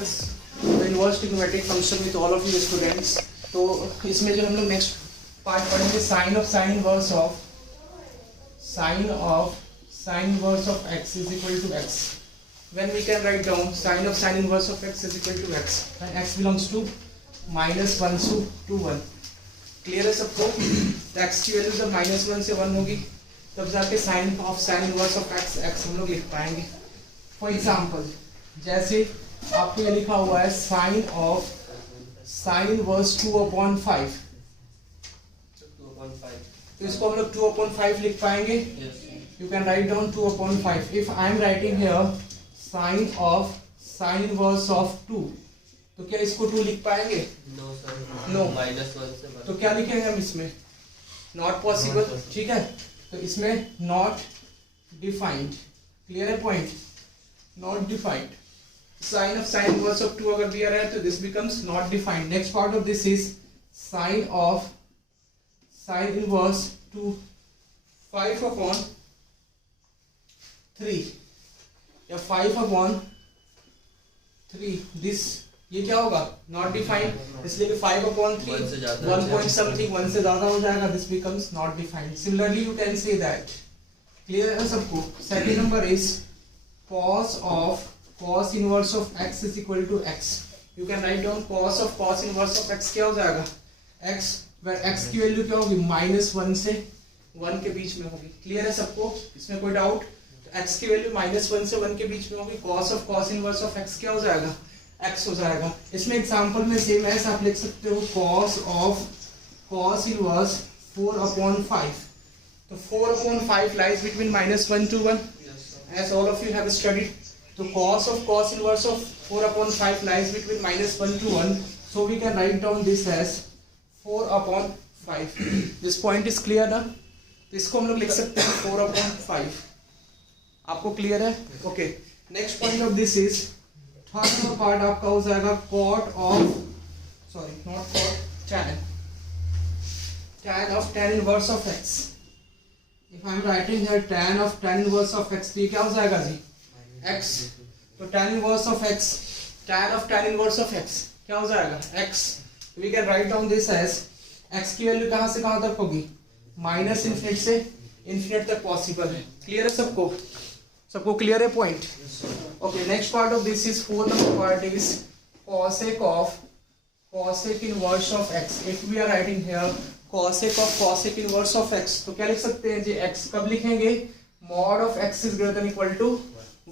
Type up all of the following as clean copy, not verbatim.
discuss the inverse trigonometric function with all of you students. तो इसमें जो हम लोग नेक्स्ट पार्ट पढ़ेंगे sign inverse of x is equal to x. When we can write down sin inverse of x is equal to x when x belongs to -1 to 1. Clear है सबको? x की वैल्यू जब -1 से 1 होगी तब जाके साइन इनवर्स ऑफ x हम लोग लिख पाएंगे. फॉर एग्जाम्पल जैसे आपको ये लिखा हुआ है साइन इनवर्स 2/5, तो इसको हम लोग 2/5 लिख पाएंगे. You can write down 2/5. If I am writing here sine inverse of 2, तो क्या इसको 2 लिख पाएंगे? नो. तो क्या लिखेंगे हम इसमें? Not possible. ठीक है, तो इसमें नॉट डिफाइंड. क्लियर है point? Not defined. Sign inverse of 2 अगर दिया रहा है तो this becomes not defined. Next part of this is sine inverse two 5/3 या 5/3. दिस ये क्या होगा? Not defined. इसलिए कि 5/3 1 पॉइंट समथिंग 1 से ज्यादा हो जाएगा. This becomes not defined. Similarly you can say that. Clear है सबको? Second number is cos inverse of x is equal to x. You can write down cos inverse of x क्या हो जाएगा? x where x की value क्या होगी? -1 से 1 के बीच में होगी. क्लियर है सबको? इसमें कोई डाउट? तो x की वैल्यू -1 से 1 के बीच में होगी. cos इनवर्स ऑफ x क्या हो जाएगा? x हो जाएगा. इसमें एग्जांपल में सेम ऐसे आप लिख सकते हो cos इनवर्स 4/5. तो 4/5 lies between -1 to 1 as all of you have studied. So cos inverse of 4/5 lies between -1 to 1. So we can write down this as 4/5. This point is clear ना? तो इसको हम लोग लिख सकते हैं 4/5. आपको क्लियर है? Okay. Next point of this is third number part आपका हो जाएगा tan inverse of x. If I am writing here tan inverse of x, तो ये क्या हो जाएगा जी? x. तो tan inverse of x क्या हो जाएगा? x. We can write down this as x की वैल्यू कहां से कहां तक होगी? -∞ से ∞ तक पॉसिबल है. क्लियर है सबको क्लियर है point? Okay. Next part of this is fourth number part is cosec inverse of x. If we are writing here cosec inverse of x, तो क्या लिख सकते हैं जी? x कब लिखेंगे? mod of x is greater than equal to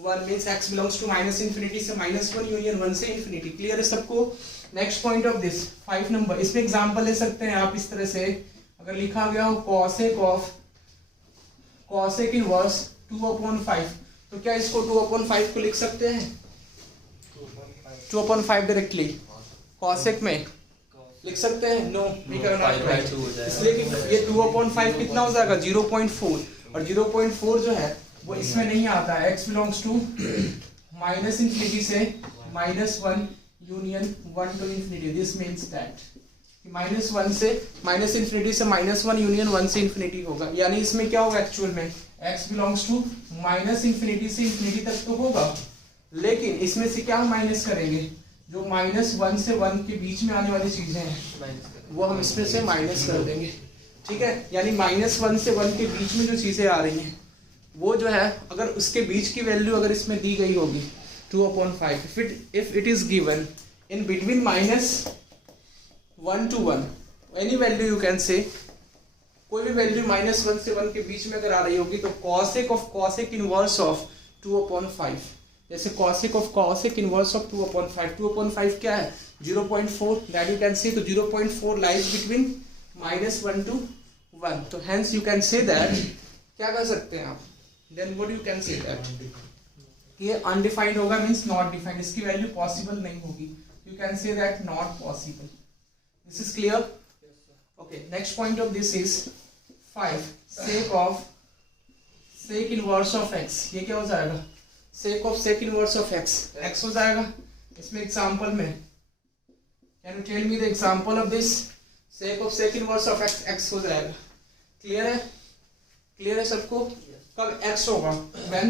1 means x belongs to -∞ से -1 union 1 से ∞. Clear है सबको? Next point of this 5 number. इसमें एग्जांपल ले सकते हैं आप इस तरह से. अगर लिखा गया हो cosec इनवर्स 2/5, तो क्या इसको 2/5 को लिख सकते हैं? 2/5 डायरेक्टली cosec में लिख सकते हैं? No, we can not write. इसलिए कि ये 2/5 कितना हो जाएगा? 0.4. और 0.4 जो है वो इसमें नहीं आता है. x बिलोंग्स टू -∞ से -1 union 1 to ∞. This means that -1 से -∞ से -1 यूनियन 1 से ∞ होगा. यानी इसमें क्या होगा एक्चुअल में? x बिलोंग्स टू -∞ से ∞ तक तो होगा, लेकिन इसमें से क्या माइनस करेंगे? जो -1 से 1 के बीच में आने वाली चीजें हैं वो हम इसमें से माइनस कर देंगे. ठीक है? यानी -1 से 1 के बीच में जो चीजें आ रही हैं वो जो है अगर उसके बीच की वैल्यू अगर इसमें दी गई होगी 2/5, if it is given in between -1 to 1, any value you can say, कोई भी वैल्यू -1 से 1 के बीच में अगर आ रही होगी तो cosec इनवर्स ऑफ 2/5. जैसे cosec इनवर्स ऑफ 2/5 क्या है? 0.4. दैट यू कैन से. तो 0.4 लाइज बिटवीन -1 to 1. तो hence you can say that क्या कर सकते हैं आप? Then what you can say that ये undefined होगा means not defined. इसकी वैल्यू पॉसिबल नहीं होगी. You can say that not possible. This is clear? Okay. Next point of this is 5. sec inverse of x. ये क्या हो जाएगा? sec inverse of x. x हो जाएगा. इसमें एग्जाम्पल में can you tell me the example of this? sec inverse of x हो जाएगा. क्लियर है सबको? कब x होगा? when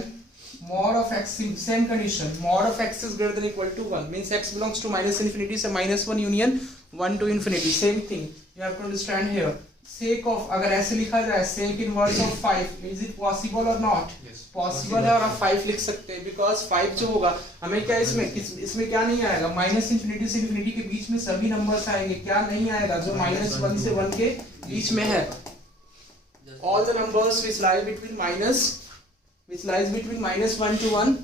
mod of x, same condition, mod of x is greater than equal to 1 means x belongs to minus infinity, so -1 union 1 to infinity. Same thing you have to understand here. Sec of, अगर ऐसे लिखा जाए sec inverse of 5, is it possible or not? yes, possible है, और आप 5 लिख सकते हैं because 5 जो होगा हमें क्या इसमें क्या नहीं आएगा, माइनस इन्फिनिटी से इन्फिनिटी के बीच में सभी नंबर्स आएंगे, क्या नहीं आएगा जो -1 से 1 के बीच में है. All the numbers which lies between -1 to 1,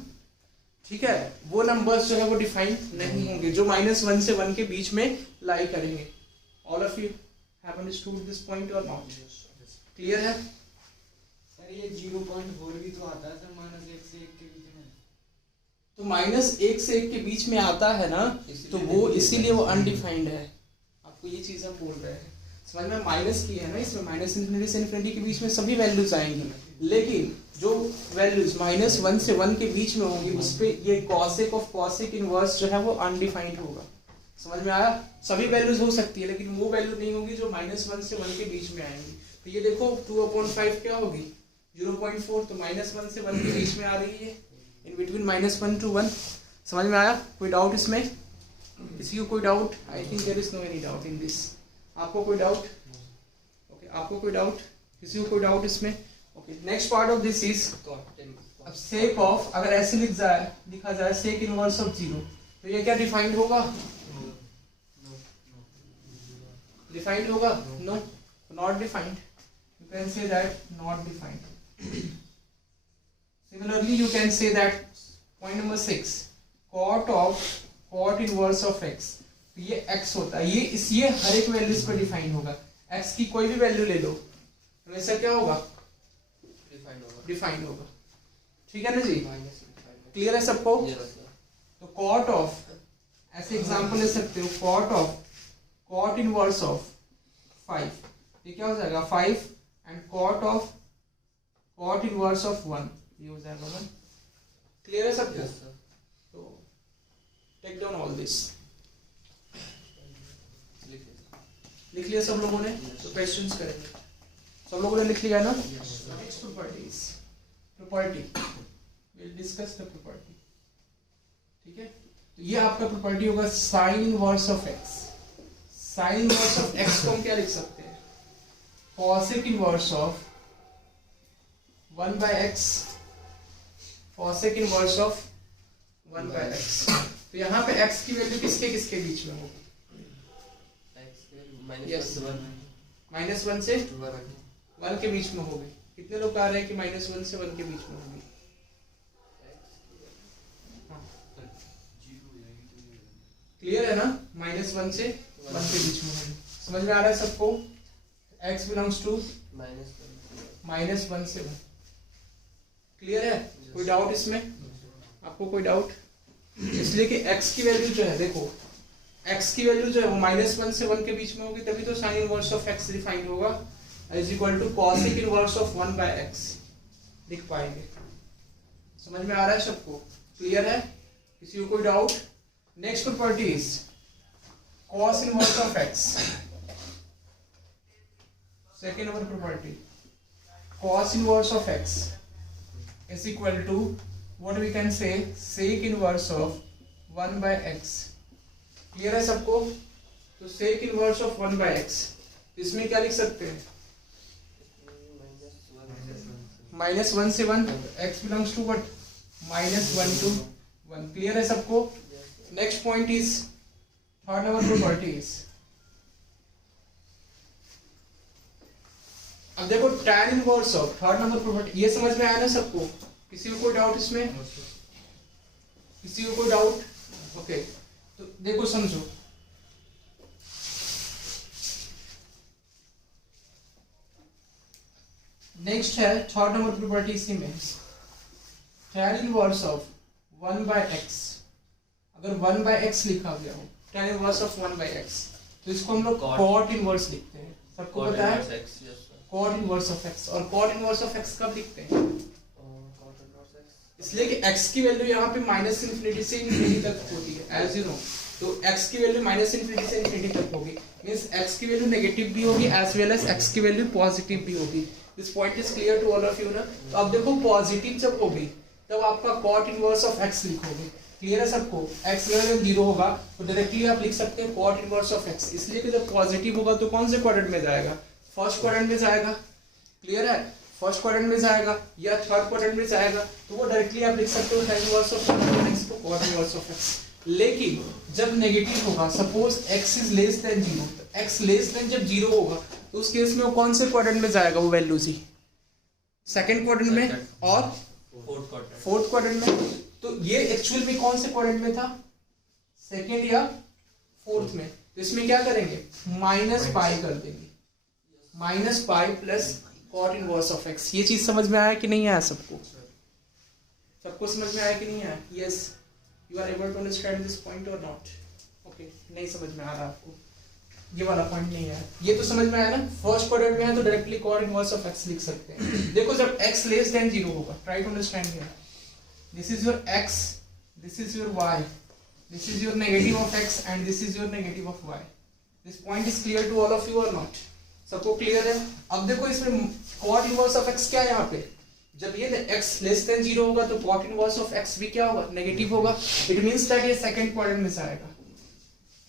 ठीक है, वो नंबर्स जो है वो डिफाइन नहीं होंगे जो -1 से 1 के बीच में लाई करेंगे. All of you have understood this point or not? Clear है? सर ये 0.4 भी तो आता है सर -1 से 1 के बीच में. तो -1 से 1 के बीच में आता है ना, तो वो इसीलिए वो अनडिफाइंड है. आपको ये चीज हम बोल रहे हैं, समझ में, माइनस की है ना, इसमें माइनस इन्फिनिटी से इन्फिनिटी के बीच में सभी वैल्यूज आएंगी, लेकिन जो वैल्यूज -1 से 1 के बीच में होंगी उस पे ये cosec of cosec इनवर्स जो है वो अनडिफाइंड होगा. समझ में आया? सभी वैल्यूज हो सकती है लेकिन वो वैल्यू नहीं होगी जो -1 से 1 के बीच में आएंगी. तो ये देखो 2/5 क्या होगी, 0.4, तो -1 से 1 के बीच में आ रही है, इन बिटवीन -1 to 1. समझ में आया? कोई डाउट इसमें? किसी को कोई doubt? I think there is no any doubt in this. आपको कोई डाउट? ओके, आपको कोई डाउट? किसी को कोई डाउट इसमें? Okay, next part of this is, अब सेक ऑफ, अगर ऐसे लिखा जाए सेक इनवर्स ऑफ 0, तो ये क्या डिफाइंड होगा? डिफाइंड होगा? No, not defined. You can say that not defined. Similarly you can say that point number 6, cot inverse of x, ये x होता है, ये हर एक वैल्यूज पर डिफाइन होगा. x की कोई भी वैल्यू ले लो तो ऐसा क्या होगा, डिफाइन होगा. ठीक है ना जी? क्लियर है सबको? तो cot ऑफ, ऐसे एग्जांपल ले सकते हो, cot इनवर्स ऑफ 5, ये क्या हो जाएगा 5, एंड cot इनवर्स ऑफ 1, ये हो जाएगा 1. क्लियर है सबको? तो टेक डाउन ऑल दिस. लिख लिया सब लोगों ने? तो क्वेश्चंस करेंगे. सब लोगों ने लिख लिया ना? Next properties, property will discuss the property. ठीक है, तो ये आपका प्रॉपर्टी होगा sine inverse of x. Sign inverse of x को हम क्या लिख सकते हैं, cosec inverse of 1/x, cosec inverse of 1/x. तो यहाँ पे x की वैल्यू किसके किसके बीच में होगी? -1 से 1 के बीच में होगी. कितने लोग कह रहे हैं कि -1 से 1 के बीच में होगी? क्लियर है ना? -1 से 1 के बीच में होगी. समझ में आ रहा है सबको? x बिलोंग्स टू -1 से 1. क्लियर है? कोई डाउट इसमें? आपको कोई डाउट? इसलिए कि x की वैल्यू जो है, देखो x की वैल्यू जो है वो -1 से 1 के बीच में होगी, तभी तो sine inverse of x defined होगा, is equal to cosec inverse of 1/x लिख पाएंगे. समझ में आ रहा है सबको? क्लियर है? किसी को कोई doubt? Next property is cos inverse of x. Second number property, cos inverse of x is equal to what we can say sec inverse of 1/x. Clear है सबको? तो sec इनवर्स ऑफ 1/x, इसमें क्या लिख सकते हैं, -1 से 1, x belongs to what, -1 to 1. Clear है सबको? Next point is third number properties. अब देखो tan inverse of, third number property, ये समझ में आया ना सबको? किसी को कोई डाउट इसमें? किसी को कोई डाउट? ओके, तो देखो समझो, नेक्स्ट है थर्ड नंबर प्रॉपर्टी इसी में, tan इनवर्स ऑफ 1/x. अगर 1/x लिखा गया हो, tan इनवर्स ऑफ 1/x, तो इसको हम लोग cot इनवर्स लिखते हैं. सबको पता है cot इनवर्स ऑफ x. और cot इनवर्स ऑफ x कब लिखते हैं? इसलिए कि x की वैल्यू यहाँ पे -∞ से ∞ तक होती है, एज यू नो. तो x की वैल्यू -∞ से ∞ तक होगी, मींस x की वैल्यू नेगेटिव भी होगी एज वेल एज x की वैल्यू पॉजिटिव भी होगी. This point is clear to all of you ना? तो अब देखो पॉजिटिव जब होगी तब आपका कॉट इनवर्स ऑफ एक्स लिखोगे। क्लियर है सबको? x ग्रेटर देन 0 होगा तो डायरेक्टली आप लिख सकते हैं कॉट इनवर्स ऑफ x, इसलिए कि जब पॉजिटिव होगा तो कौन से क्वाड्रेंट में जाएगा? फर्स्ट क्वाड्रेंट में जाएगा। क्लियर है? फर्स्ट क्वाड्रेंट में जाएगा या थर्ड क्वाड्रेंट में जाएगा, तो वो डायरेक्टली आप लिख सकते हो tan इनवर्स ऑफ x को कॉट इनवर्स ऑफ x। लेकिन जब नेगेटिव होगा, suppose x is less than 0, तो x लेस देन जब 0 होगा तो उस केस में वो कौन से क्वाड्रेंट में जाएगा? वो वैल्यू जी सेकंड क्वाड्रेंट में और फोर्थ क्वाड्रेंट में। तो ये एक्चुअल में कौन से क्वाड्रेंट में था? सेकंड या फोर्थ में। तो इसमें क्या करेंगे? माइनस पाई कर देंगे, minus pi plus cot inverse of x. ये चीज समझ में आया कि नहीं आया सबको? सबको समझ में आया कि नहीं आया? Yes, you are able to understand this point or not? Okay, नहीं समझ में आ रहा आपको? ये वाला पॉइंट नहीं है, ये तो समझ में आया ना? फर्स्ट क्वाड्रेंट में है तो directly cot inverse of x लिख सकते हैं। देखो जब x लेस देन 0 होगा, try to understand here, this is your x, this is your y, this is your negative of x and this is your negative of y. This point is clear to all of you or not? सबको clear है? अब देखो इसमें cot inverse of x क्या है यहाँ पे? जब ये x less than 0 होगा तो cot inverse of x भी क्या होगा? नेगेटिव होगा। It means that ये सेकंड क्वाड्रेंट में जाएगा।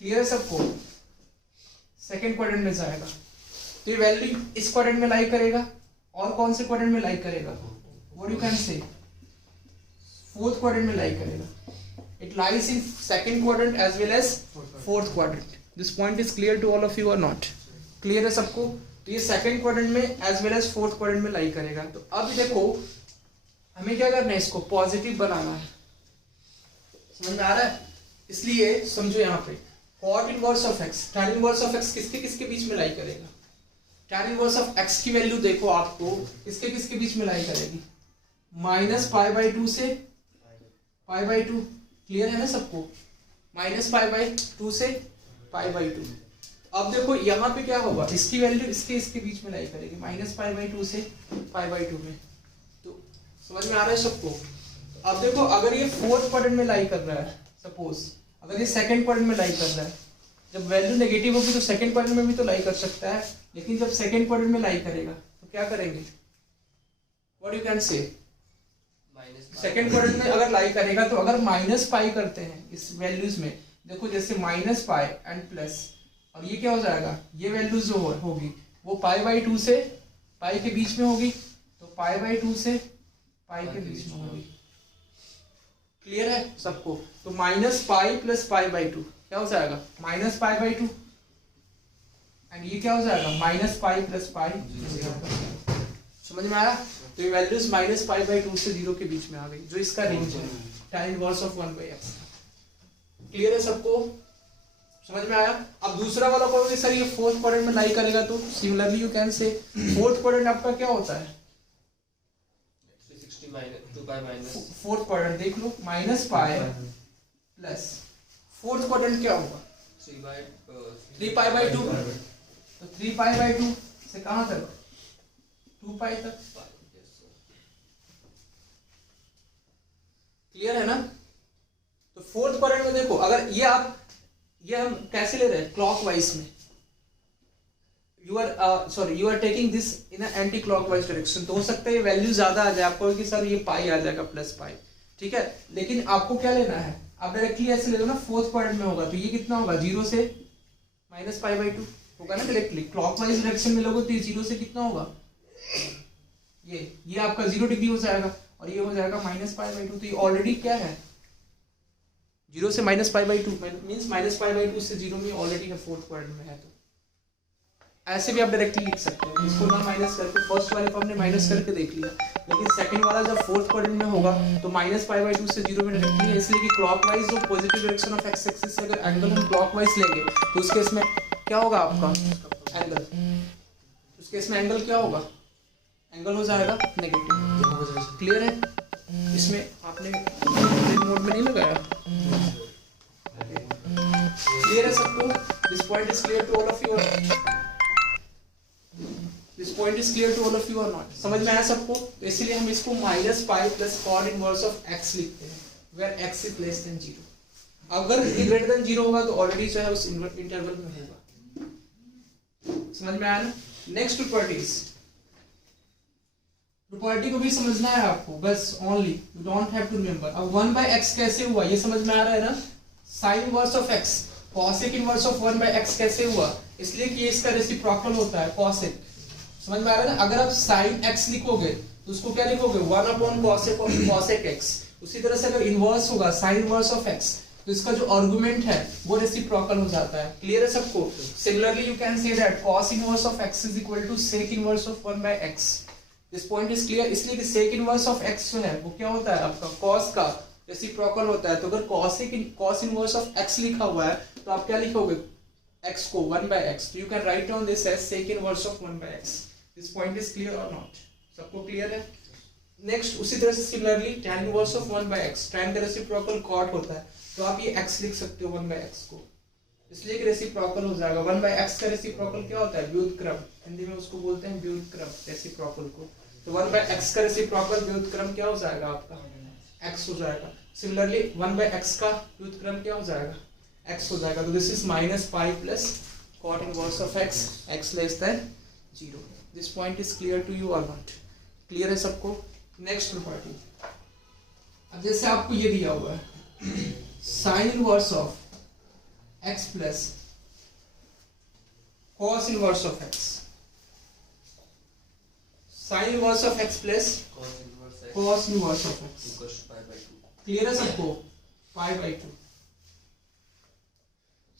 क्लियर है सबको? सेकंड क्वाड्रेंट में जाएगा तो ये वैल्यू इस क्वाड्रेंट में लाई करेगा और कौन से क्वाड्रेंट में लाई करेगा? What you can say? Fourth quadrant में लाई करेगा। It lies in second quadrant as well as fourth quadrant. This point is clear to all of you और नॉट? क्लियर है सबको? तो ये सेकंड क्वाड्रेंट में as well as fourth quadrant में lie करेगा। तो अब देखो हमें क्या करना है, इसको पॉजिटिव बनाना है। समझ में आ रहा है? इसलिए समझो यहाँ पे cot inverse of x, tan inverse of x किसके किसके बीच में लाई करेगा? tan इनवर्स ऑफ एक्स की वैल्यू देखो आपको किसके किसके बीच में लाई करेगी? माइनस पाई बाई 2 से पाई बाई 2। क्लियर है ना सबको? माइनस पाई बाई 2 से पाई बाई 2। अब देखो यहाँ पे क्या होगा, इसकी वैल्यू इसके बीच में लाई करेगी, माइनस पाई बाई 2 से पाई बाई 2 में। तो समझ में आ रहा है सबको? अब देखो अगर ये फोर्थ क्वाड्रेंट में लाई कर रहा है, सपोज अगर ये सेकंड क्वाड्रेंट में लाई कर रहा है, जब वैल्यू नेगेटिव होगी तो सेकंड क्वाड्रेंट में भी तो लाई कर सकता है, लेकिन जब सेकंड क्वाड्रेंट में लाई करेगा तो क्या करेंगे? व्हाट यू कैन से? सेकेंड क्वाड्रेंट में अगर लाई करेगा तो अगर माइनस पाई करते हैं इस वैल्यूज में, देखो जैसे माइनस पाई एंड प्लस, और ये क्या हो जाएगा? ये वैल्यूज जो होगी वो पाई बाई 2 से पाई के बीच में होगी, तो पाई बाई 2 से पाई के बीच में होगी। क्लियर है सबको? तो minus pi plus pi by 2 क्या हो जाएगा? माइनस पाई बाई 2, एंड ये क्या हो जाएगा? Minus pi plus pi. समझ में आया? तो ये वैल्यूज माइनस पाई बाई 2 से 0 के बीच में आ गई, जो इसका रेंज है tan inverse of 1 by x। Clear है सबको? समझ में आया? अब दूसरा वाला कहोगे सर ये फोर्थ क्वाड्रेंट में लाई करेगा, तो similarly you can say fourth quadrant आपका क्या होता है? 360 minus 2 pi minus fourth quadrant देख लो, minus pi plus fourth quadrant क्या होगा? 3 पाई बाई 2। तो 3 पाई बाई 2 से कहां तक? 2 पाई तक। क्लियर है ना? तो फोर्थ क्वाड्रेंट में देखो अगर ये हम कैसे ले रहे हैं? क्लॉकवाइज में। You are taking this in anti clockwise direction, तो हो सकता है ये वैल्यू ज्यादा आ जाए आपको कि सर ये पाई आ जाएगा प्लस पाई, ठीक है? लेकिन आपको क्या लेना है? आप डायरेक्टली ऐसे ले लो ना, फोर्थ क्वाड्रेंट में होगा तो ये कितना होगा? 0 से माइनस पाई बाई 2 होगा ना डायरेक्टली। क्लॉकवाइज डायरेक्शन में लोगों तो 0 से कितना होगा? ये आपका 0 डिग्री हो जाएगा और ये हो जाएगा माइनस पाई बाई 2। तो ये ऑलरेडी क्या है? 0 से minus pi by 2 means minus pi by 2 से 0 में ऑलरेडी है, फोर्थ क्वाड्रेंट में है। तो ऐसे भी आप डायरेक्टली लिख सकते हो, इसको ना माइनस करके। फर्स्ट वाले को हमने माइनस करके देख लिया, लेकिन सेकंड वाला जब फोर्थ क्वाड्रेंट में होगा तो माइनस पाई बाई 2 से 0 में डायरेक्टली है, इसलिए कि क्लॉकवाइज जो positive direction of x axis से अगर एंगल हम क्लॉकवाइज लेंगे तो उस केस में क्या होगा आपका एंगल? उस केस में एंगल क्या होगा? एंगल हो जाएगा नेगेटिव। क्लियर है? इसमें आपने मोड में नहीं लगाया? क्लियर है सबको? This point is clear to all of you? This point is clear to all of you और नॉट? समझ में आया सबको? तो इसलिए हम इसको minus pi plus cot inverse of x लिखते हैं, where x is less than 0। अगर ये ग्रेटर देन 0 होगा तो ऑलरेडी जो है उस इंटरवल में होगा। समझ में आया ना? नेक्स्ट प्रॉपर्टीज, प्रॉपर्टी को भी समझना है आपको, बस only you don't have to remember. अब 1/x कैसे हुआ ये समझ में आ रहा है ना, sign inverse of x, cosec inverse of 1/x कैसे हुआ, इसलिए कि इसका रेसिप्रोकल होता है कॉसेक, समझ में आ रहा है ना। अगर आप साइन x लिखोगे तो उसको क्या लिखोगे 1/cosec x, उसी तरह से अगर इनवर्स होगा साइन इनवर्स ऑफ x तो इसका जो आर्गुमेंट है वो रेसिप्रोकल हो जाता है। क्लियर है सबको? Similarly you can say that cos inverse of x is equal to sec inverse of 1/x। This point is clear, इसलिए कि sec इनवर्स ऑफ x जो है वो क्या होता है आपका cos का रेसिप्रोकल होता है। तो अगर cos इनवर्स ऑफ x लिखा हुआ है तो आप क्या लिखोगे x को 1/x, तो you can write down this as sec inverse of 1/x। This point is clear और नॉट? सबको क्लियर है? नेक्स्ट उसी तरह से similarly tan inverse of 1/x, tan का रेसिप्रोकल cot होता है, तो आप ये x लिख सकते हो 1/x को, इसलिए कि रेसिप्रोकल हो जाएगा। 1/x का रेसिप्रोकल क्या होता है व्युत्क्रम, हिंदी में उसको बोलते हैं व्युत्क्रम रेसिप्रोकल को। तो 1/x का रेसिप्रोकल व्युत्क्रम क्या हो जाएगा आपका x हो जाएगा। सिमिलरली 1/x का व्युत्क्रम क्या हो जाएगा x हो जाएगा। तो this is -π plus cot inverse of x less than 0। This point is clear to you और नॉट? क्लियर है सबको? नेक्स्ट प्रॉपर्टी, अब जैसे आपको ये दिया हुआ है sign inverse of x plus cos inverse of x, sign inverse of x plus cos inverse of x, clear है सबको? π/2।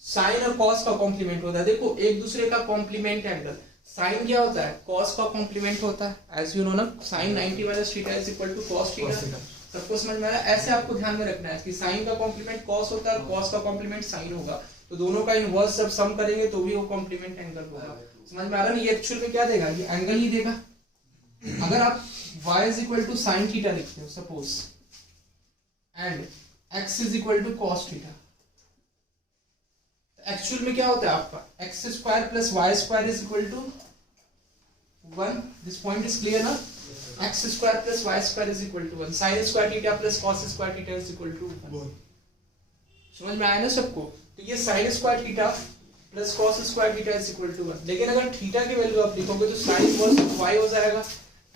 साइन और cos का कॉम्प्लीमेंट होता है, देखो एक दूसरे का कॉम्प्लीमेंट एंगल। साइन क्या होता है cos का कॉम्प्लीमेंट होता है, एज यू नो ना, sin 90 - theta is equal to cos theta. सबको समझ में आया? ऐसे आपको ध्यान में रखना है कि साइन का कॉम्प्लीमेंट cos होता है और cos का कॉम्प्लीमेंट sin होगा, तो दोनों का इनवर्स जब सम करेंगे तो भी वो कॉम्प्लीमेंट एंगल होगा। समझ में आ रहा है? ये एक्चुअल में क्या देगा, ये एंगल ही देगा। अगर आप y is equal to sin theta लिखते हो suppose and x is equal to cos theta, actual में क्या होता है आपका x square plus y square is equal to 1। This point is clear ना, x square plus y square is equal to 1, sin square theta plus cos square theta is equal to 1। समझ में आया ना सबको? तो ये sin square theta plus cos square theta is equal to 1। लेकिन अगर थीटा की वैल्यू आप लिखोगे तो sin इनवर्स ऑफ y हो जाएगा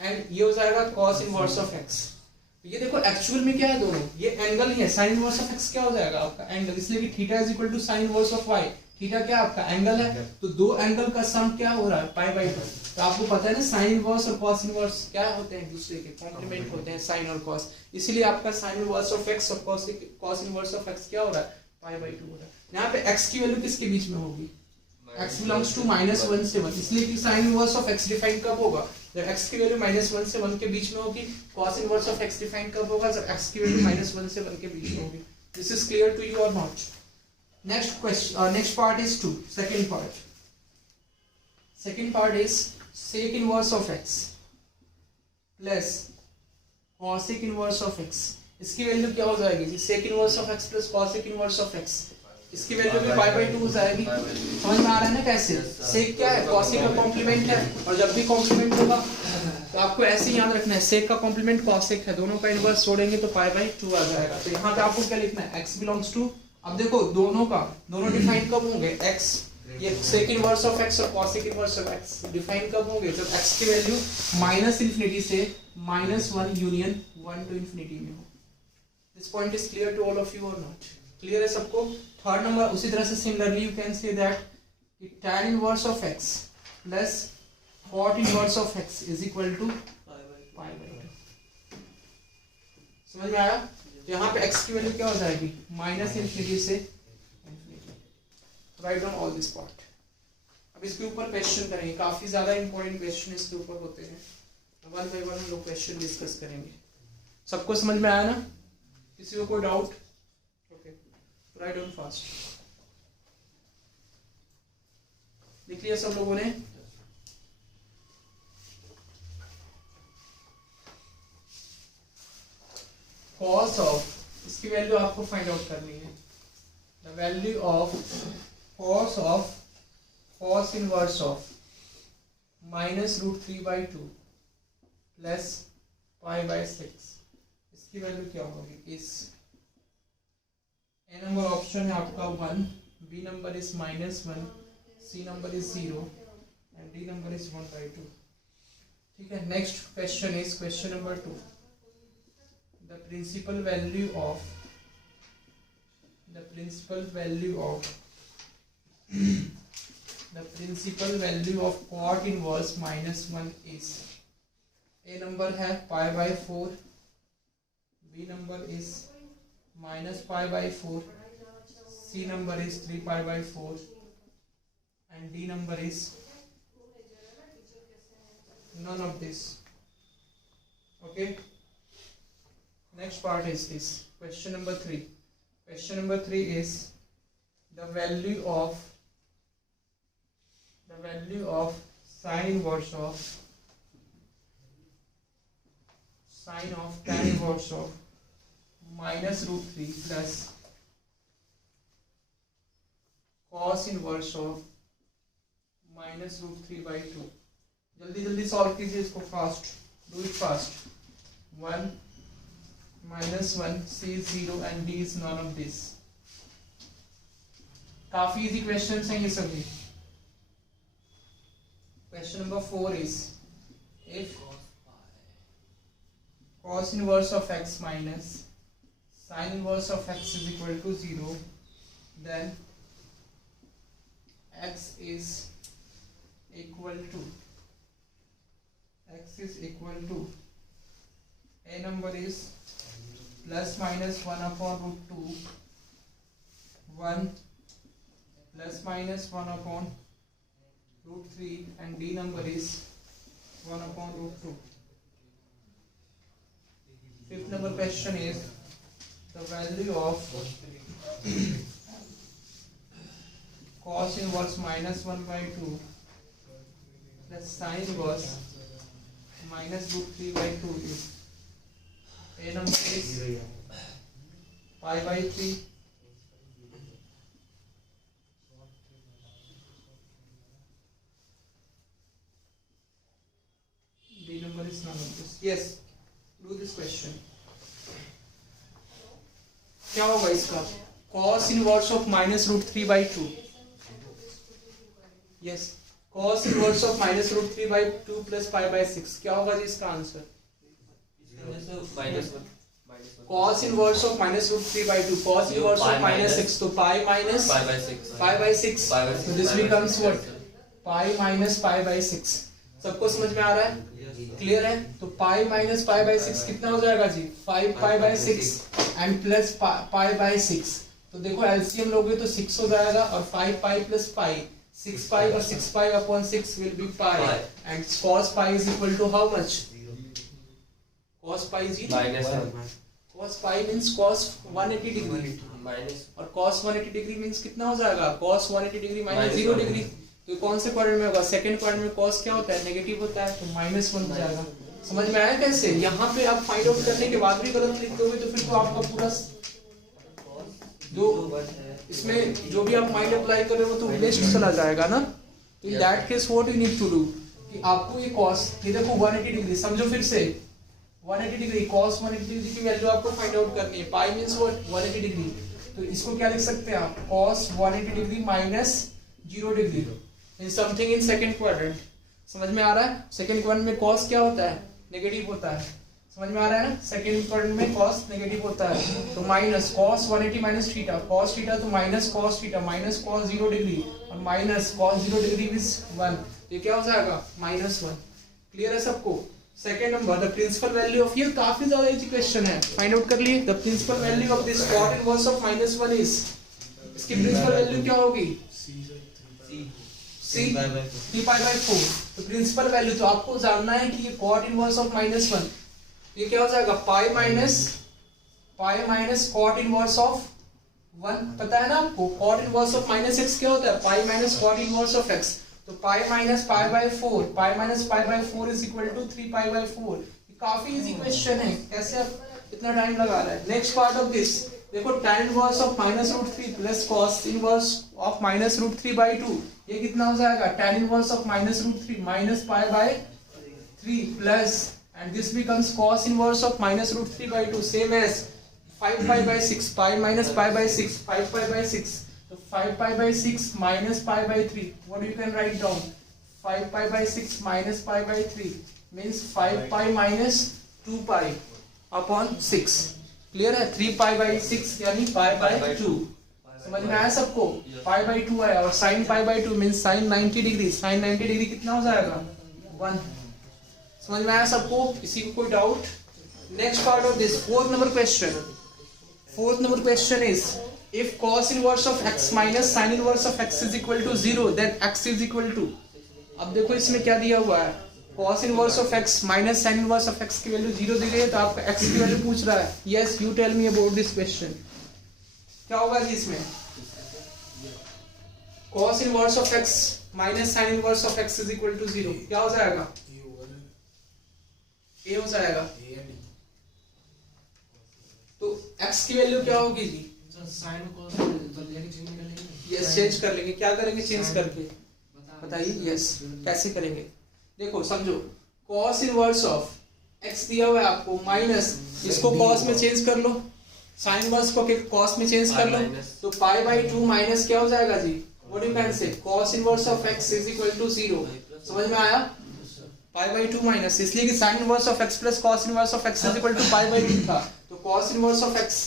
एंड ये हो जाएगा cos इनवर्स ऑफ x। तो ये देखो एक्चुअल में क्या है, दोनों ये एंगल ही है। sin इनवर्स ऑफ x क्या हो जाएगा आपका एंगल, इसलिए कि theta is equal to sin inverse of y। Theta क्या आपका एंगल है, तो दो एंगल का सम क्या हो रहा है π/2। तो आपको पता है ना sin इनवर्स और cos इनवर्स क्या होते हैं, एक दूसरे के कॉम्प्लीमेंट होते हैं sin और cos, इसीलिए आपका sin इनवर्स ऑफ x और cos इनवर्स ऑफ x क्या हो रहा है π/2 हो रहा है। यहाँ पे x की वैल्यू किसके बीच में होगी, x बिलोंग्स टू -1 से 1, इसलिए कि sin inverse of x define कब होगा, जब x की वैल्यू -1 से 1 के बीच में होगी। cos inverse of x define कब होगा, जब x की वैल्यू -1 से 1 के बीच में होगी। This is clear to you और not? Next question, next part is 2, second part. Second part is sec inverse of x plus cosec inverse of x। इसकी वैल्यू क्या हो जाएगी, sec inverse of x plus cosec inverse of x, इसकी value भी π/2 हो जाएगी। समझ में आ रहा है ना कैसे? sec क्या है, cosec का कॉम्प्लीमेंट है, और जब भी कॉम्प्लीमेंट होगा तो आपको ऐसे याद रखना है sec का कॉम्प्लीमेंट cosec है, दोनों का इनवर्स जोड़ेंगे तो π/2 आ जाएगा। तो यहाँ पे आपको क्या लिखना है, x बिलोंग्स टू, अब देखो दोनों डिफाइन कब होंगे, x ये sec इनवर्स ऑफ x और cosec inverse of x define कब होंगे, जब x की वैल्यू -∞ से -1 यूनियन 1 to infinity में हो। This point is clear to all of you और नॉट? क्लियर है सबको? थर्ड नंबर उसी तरह से similarly you can say that tan inverse of x plus cot inverse of x is equal to π/2। समझ में आया? तो यहाँ पे x की वैल्यू क्या हो जाएगी, -∞ से ∞। Write down all this part. अब इसके ऊपर क्वेश्चन करेंगे, काफी ज्यादा इंपॉर्टेंट क्वेश्चन इसके ऊपर होते हैं, वन बाय वन हम लोग क्वेश्चन डिस्कस करेंगे। सबको समझ में आया ना? किसी को कोई doubt? Okay, write down fast. लिख लिया सब लोगों ने? cos ऑफ, इसकी वैल्यू आपको फाइंड आउट करनी है, the value of cos inverse of -√3/2 plus π/6, इसकी वैल्यू क्या होगी, इस ए नंबर ऑप्शन है आपका 1, B number is -1, C number is 0 and D number is 1/2। ठीक है. Next question is question number 2. The principal value of the principal value of cot inverse minus 1 is a number है pi by 4, b number is minus pi by 4, c number is 3 pi by 4 and d number is none of this. Okay, next part is this question number 3. Question number 3 is the value of sine inverse of tan inverse of minus root 3 plus cos inverse of minus root 3 by 2. जल्दी जल्दी solve कीजिए इसको, fast, do it fast. 1 minus 1, c is 0 and d is none of this. काफी easy questions हैं ये सभी. Question number 4 is if cos inverse of x minus sin inverse of x is equal to 0, then x is equal to a number is plus minus 1 upon root 2, 1 plus minus 1 upon root 3 and d number is 1 upon root 2. Fifth number question is the value of cos inverse minus 1 by 2 plus sin inverse minus root 3 by 2 is a number is pi by 3, d number is none of this. Yes, do this question. क्या होगा इसका? cos inverse of minus root 3 by 2. Yes, cos inverse of minus root 3 by 2 plus pi by 6. क्या होगा जी इसका answer? cos inverse of minus root 3 by 2, cos inverse of minus 6, तो pi minus pi by 6, so this becomes what? pi minus pi by 6. सबको समझ में आ रहा है? क्लियर है? तो pi minus pi by 6 कितना हो जाएगा जी? 5 pi by 6 and plus pi by 6. तो देखो एलसीएम लोगे तो 6 हो जाएगा और 5 pi plus pi 6 pi और 6 pi upon 6 will be pi and cos pi is equal to how much? cos pi is cos pi means cos 180 degree और cos 180 degree means कितना हो जाएगा? cos 180 degree minus 0 degree. तो कौन से quadrant में होगा? सेकंड क्वाड्रेंट में cos क्या होता है? नेगेटिव होता है, तो -1 हो जाएगा. समझ में आया कैसे? यहाँ पे आप फाइंड आउट करने के बाद भी गलत लिख दोगे तो फिर तो आपका पूरा जो इसमें जो भी आप माइंड अप्लाई कर रहे हो तो वेस्ट चला जाएगा ना. तो in that case what you need to do कि आपको ये cos, ये देखो 180 डिग्री, समझो फिर से 180 डिग्री, cos 180 डिग्री की वैल्यू आपको फाइंड आउट करनी है. पाई मींस व्हाट? 180 डिग्री. तो इसको क्या लिख सकते हैं आप? cos 180 degree minus 0 degree in something in second quadrant. समझ में आ रहा है? सेकंड क्वाड्रेंट में cos क्या होता है? नेगेटिव होता है. समझ में आ रहा है ना? सेकंड क्वाड्रेंट में cos नेगेटिव होता है. तो minus cos 180 minus theta, cos theta तो minus cos theta minus cos 0 degree और माइनस cos 0 डिग्री इज 1. ये क्या हो जाएगा? -1. क्लियर है सबको? Second number the principal value of, ये काफी ज्यादा इजी क्वेश्चन है, फाइंड आउट कर लिए. The principal value of this cot inverse of -1 is, इसकी प्रिंसिपल वैल्यू क्या होगी? c 3 pi by 4. तो प्रिंसिपल वैल्यू तो आपको जानना है कि ये cot इनवर्स ऑफ -1, ये क्या हो जाएगा? पाई माइनस cot इनवर्स ऑफ 1. पता है ना आपको? cot इनवर्स ऑफ -x क्या होता है? Pi minus cot inverse of x. तो pi minus pi by 4, pi minus pi by 4 is equal to 3 pi by 4. ये काफी इजी क्वेश्चन है, कैसे आप इतना टाइम लगा रहे हैं? नेक्स्ट पार्ट ऑफ दिस देखो, tan inverse of -√3 plus cos inverse of -√3 by 2, ये कितना हो जाएगा? tan inverse of -√3 minus pi by 3 plus and this becomes cos inverse of -√3 by 2, same as 5 pi by 6, pi minus pi by 6, 5 pi by 6. So 5 pi by 6 minus pi by 3. What you can write down? 5 pi by 6 minus pi by 3. Means 5 pi minus 2 pi upon 6। Clear है? 3 पाई by 6 यानी पाई by 2। समझ में आया सबको? पाई by 2 आया और sine pi by 2 means sine 90 degree. Sine 90 degree कितना हो जाएगा? 1। समझ में आया सबको? किसी को कोई doubt? Next part of this, fourth number question. Fourth number question is if cos inverse of x minus sin inverse of x is equal to 0 then x is equal to। अब देखो इसमें क्या दिया हुआ है, cos inverse of x minus sin inverse of x की value 0 दी गई है, तो आपका x की वैल्यू पूछ रहा है। yes you tell me about this question। क्या होगा जी इसमें? cos inverse of x minus sin inverse of x is equal to 0 क्या हो जाएगा? a हो जाएगा। तो x की वैल्यू क्या होगी जी? साइन को तो लेके चेंज कर लेंगे। यस चेंज कर लेंगे। क्या करेंगे चेंज करके? बताइए। यस कैसे करेंगे? देखो समझो, cos इनवर्स ऑफ x दिया हुआ है आपको माइनस, इसको cos में चेंज कर लो, sin इनवर्स को cos में चेंज कर लो, तो पाई बाई 2 माइनस क्या हो जाएगा जी? What you can say cos inverse of x is equal to 0। समझ में आया? पाई बाई 2 माइनस, इसलिए कि sin inverse of x plus cos inverse of x is equal to pi by 2 था, तो cos इनवर्स ऑफ x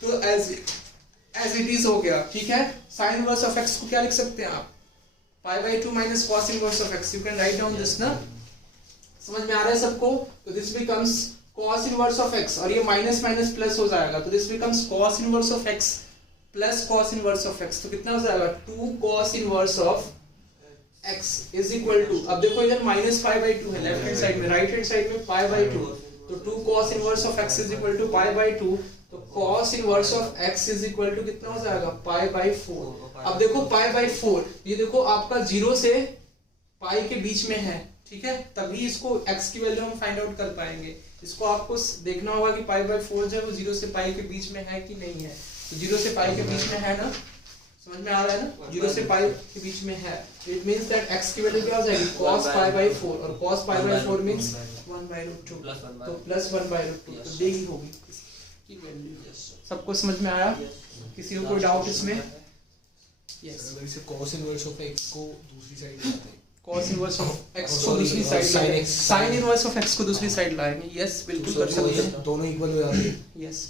तो as it is हो गया। ठीक है? साइन इनवर्स ऑफ x को क्या लिख सकते हैं आप? Pi by 2 minus cos inverse of x। You can write down this ना। समझ में आ रहा है सबको? तो this becomes cos inverse of x और ये माइनस माइनस प्लस हो जाएगा, तो this becomes cos inverse of x plus cos inverse of x। तो कितना हो जाएगा? 2 cos inverse of x is equal to, अब देखो इधर माइनस पाई बाई 2 है लेफ्ट हैंड साइड में, राइट हैंड साइड में पाई बाई 2, तो 2 cos inverse of x is equal to pi by 2, तो cos inverse of x is equal to कितना हो जाएगा? Pi by 4। अब देखो पाई बाई 4, ये देखो आपका 0 से पाई के बीच में है। ठीक है? तभी इसको x की वैल्यू हम फाइंड आउट कर पाएंगे। इसको आपको देखना होगा कि पाई बाई 4 जो है वो 0 से पाई के बीच में है कि नहीं है। तो 0 से पाई के बीच में है ना? समझ में आ रहा है ना? 0 से पाई के बीच में है, इट मींस दैट x की वैल्यू क्या हो जाएगी? cos पाई बाई 4, और cos pi by 4 means 1 by root 2, तो प्लस 1 बाई रूट 2, तो देगी होगी की वैल्यू। सबको समझ में आया? किसी को कोई डाउट इसमें? यस। अगर इसे cos इनवर्स ऑफ x को दूसरी साइड लाते हैं, cos इनवर्स ऑफ x को दूसरी साइड लाएंगे, sin इनवर्स ऑफ x को दूसरी साइड लाएंगे। यस बिल्कुल कर सकते हैं, दोनों इक्वल हो जाते हैं। यस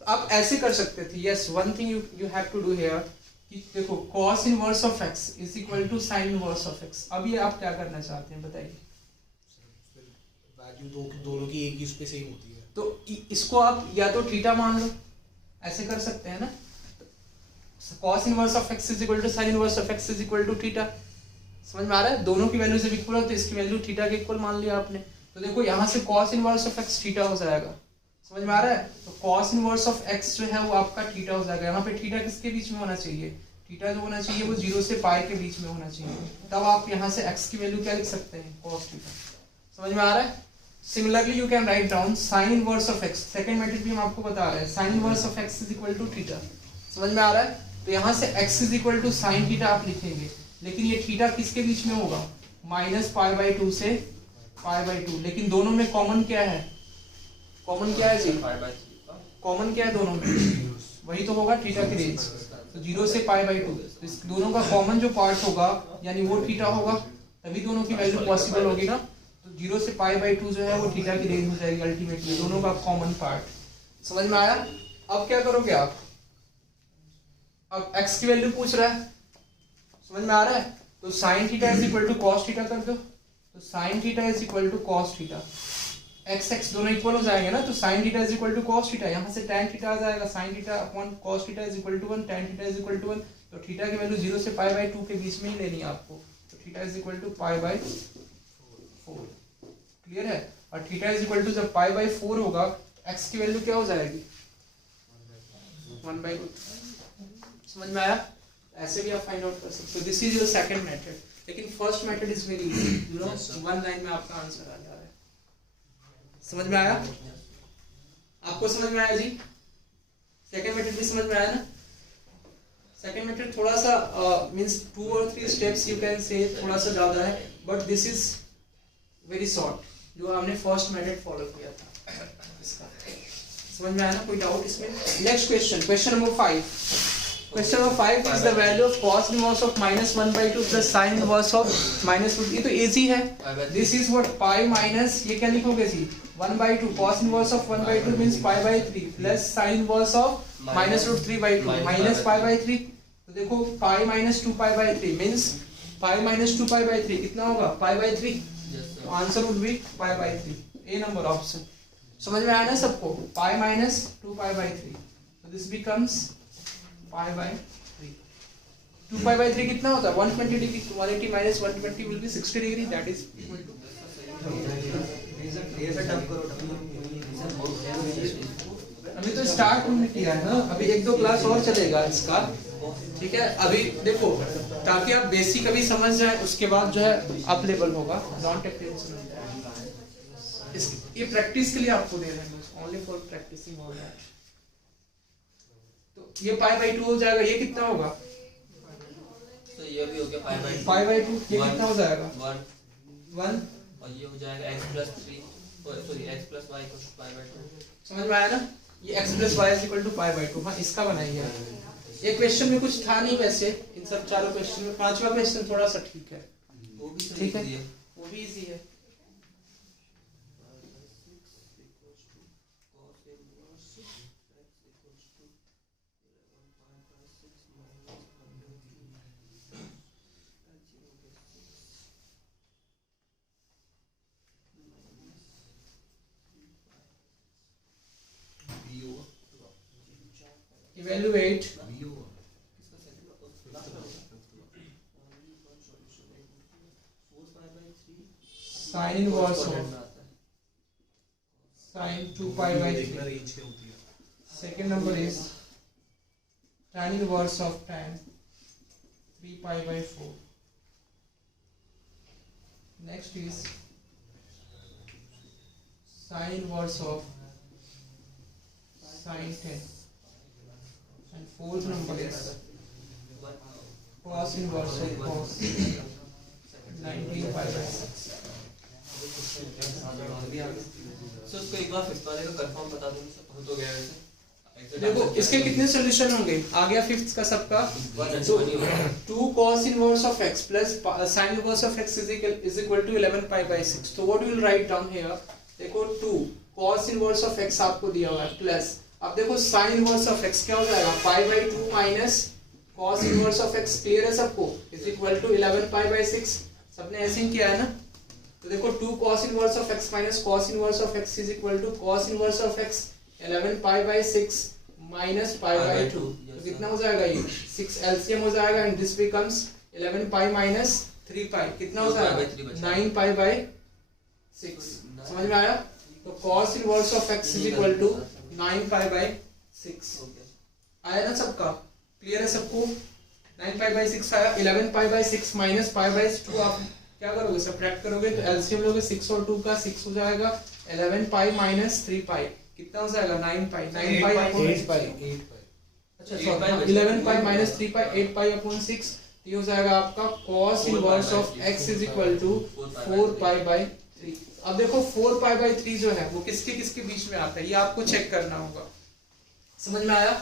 आप ऐसे कर सकते थे। Yes one thing you have to do here कि देखो cos inverse of x is equal to sin inverse of x। अब ये आप क्या करना चाहते हैं बताइए? वैल्यू दोनों की एक ही उस पे सेम होती है, तो इसको आप या तो थीटा मान लो, ऐसे कर सकते हैं ना। cos inverse of x is equal to sin inverse of x is equal to theta. समझ में आ रहा है? दोनों की वैल्यू जब इक्वल हो तो इसकी वैल्यू थीटा के इक्वल मान लिया आपने, तो देखो यहाँ से cos inverse of x theta हो जाएगा। समझ में आ रहा है? तो cos इनवर्स ऑफ x जो है वो आपका थीटा हो जाएगा। यहाँ पे थीटा किसके बीच में होना चाहिए? थीटा जो होना चाहिए वो 0 से पाई के बीच में होना चाहिए। तब आप यहाँ से x की वैल्यू क्या लिख सकते हैं? cos theta. समझ में आ रहा है? Similarly, you can write down sin inverse of x। Second method भी हम आपको बता रहे हैं, sin inverse of x is equal to theta. समझ में आ रहा है? तो यहाँ से x is equal to sin theta आप लिखेंगे, लेकिन ये थीटा किसके बीच में होगा? माइनस पाई बाई 2 से पाई बाई 2। लेकिन दोनों में कॉमन क्या है? कॉमन क्या है जी? कॉमन क्या है दोनों में? वही तो होगा थीटा की रेंज, तो 0 से पाई बाई 2। तो इस दोनों का कॉमन जो पार्ट होगा यानी वो थीटा होगा, तभी दोनों की वैल्यू पॉसिबल होगी ना। तो 0 से पाई बाई 2 जो है वो थीटा की रेंज हो जाएगी अल्टीमेटली, दोनों का कॉमन पार्ट। समझ में आया? अब क्या करोगे आप? अब x की वैल्यू पूछ रहा है, समझ में आ रहा है? तो sin theta is equal to cos theta कर दो, तो sin theta is equal to cos theta. x दोनों इक्वल हो जाएंगे ना, तो sin theta is equal to cos theta. यहाँ से tan थीटा आ जाएगा, sin theta upon cos theta is equal to 1, tan theta is equal to 1। तो थीटा की वैल्यू 0 से पाई बाई 2 के बीच में ही लेनी है आपको, तो theta is equal to pi by 4। Clear है? और थीटा इज इक्वल टू जब पाई बाई 4 होगा, x की वैल्यू क्या हो जाएगी? 1 बाई रूट। समझ में आया? ऐसे भी आप फाइंड आउट कर सकते हो। This is your second method, लेकिन first method is very easy, you know, one line में आपका आंसर आ जा रहा है। समझ में आया? आपको समझ में आया जी? सेकंड मेथड भी समझ में आया ना? सेकंड मेथड थोड़ा सा मींस 2 और 3 स्टेप्स यू कैन से थोड़ा सा ज्यादा है, but this is very short, जो हमने फर्स्ट मेथड फॉलो किया था इसका। समझ में आया ना? कोई डाउट इसमें? Next question, question number 5। Question number 5 is the value of cos inverse of -1/2 plus sin inverse of -2। ये तो इजी है। This is what pi minus, ये क्या लिखोगे जी 1/2 cos inverse of 1/2 means π/3 plus sin inverse of -√3/2 minus π/3। तो देखो pi minus 2π/3 means pi minus 2π/3 कितना होगा π/3। तो answer would be π/3, A number option. समझ में आया ना सबको? पाई माइनस 2π/3, तो दिस बिकम्स π/3। 2π/3 कितना होता है 120 degree. 180 minus 120 will be 60 degree, that is equal to. अभी तो स्टार्ट हमने किया है ना, अभी 1-2 क्लास और चलेगा इसका, ठीक है। अभी देखो ताकि आप बेसिक अभी समझ जाए, उसके बाद जो है अप लेवल होगा। नॉन टेक्निकल ये प्रैक्टिस के लिए आपको दे रहे हैं, only for practising all that. तो ये π/2 हो जाएगा। ये कितना होगा? तो ये भी हो गया π/2। ये कितना हो जाएगा 1। और ये हो जाएगा x + 3 सॉरी x + y = π/2। समझ में आया ना? ये x + y = π/2। हाँ, इसका बनाइए। ये क्वेश्चन में कुछ था नहीं वैसे, इन सब चारों क्वेश्चन में 5वां क्वेश्चन थोड़ा सा ठीक है, वो भी ठीक है, सही है। वो भी इजी है। Evaluate sin inverse of sin 2π/3। देखना रेंज क्या होती है। Second number is tan inverse of tan 3π/4। Next is sin inverse of sin 10। And fourth number is cos inverse of cos 19π/6। सो इसको एक बार फिफ्थ वाले का कंफर्म बता दो, हो तो गया वैसे। देखो इसके कितने सॉल्यूशन होंगे? आ गया फिफ्थ का सबका। 2 cos inverse of x plus sin inverse of x is equal to 11π/6। तो what you will write down here? देखो 2 cos inverse of x आपको दिया हुआ है प्लस, अब देखो sin inverse of x क्या हो जाएगा π/2 minus cos inverse of x। Clear है सबको? is equal to 11π/6। सबने ऐसे ही किया है ना? तो देखो 2 cos inverse of x minus cos inverse of x is equal to cos inverse of x 11π/6 minus π/2। तो कितना हो जाएगा ये 6 LCM हो जाएगा एंड दिस बिकम्स 11π minus 3π कितना हो जाएगा 9π/6। समझ में आया? तो cos inverse of x is equal to 9π/6। आया ना सबका? क्लियर है सबको? 9π/6 आया। 11π/6 माइनस π/2 आप क्या करोगे? सब्ट्रैक्ट करोगे तो एलसीएम लोगे 6 और 2 का 6 हो जाएगा। 11π माइनस 3π कितना हो जाएगा 9π। 9π अपॉन 8π। अच्छा सॉरी 11π माइनस 3π 8π अपॉन 6। ये हो जाएगा आपका cos inverse of x is equal to 4π/3। अब देखो 4π/3 जो है वो किसके किसके बीच में आता है ये आपको चेक करना होगा। समझ में आया?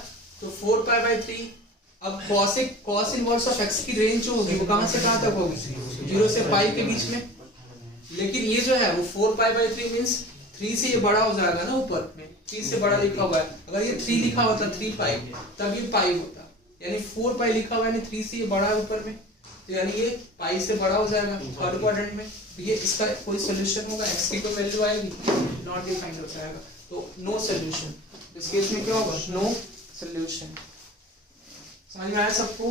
तो 4π/3 अब cos इनवर्स ऑफ x की रेंज जो होगी वो कहां से कहां तक होगी 0 से पाई के बीच में। लेकिन ये जो है वो 4π/3 मींस 3 से ये बड़ा हो जाएगा ना, ऊपर में 3 से बड़ा लिखा हुआ है। अगर ये 3 लिखा होता 3π तब ये पाई होता, यानी 4π लिखा हुआ है यानी 3 से ये बड़ा है ऊपर में, तो यानी ये पाई से बड़ा हो जाएगा थर्ड क्वाड्रेंट में। तो ये इसका कोई सॉल्यूशन होगा? x की कोई वैल्यू आएगी? नॉट डिफाइंड हो जाएगा, तो नो सॉल्यूशन। इस केस में क्या होगा? No solution. समझ में आया सबको?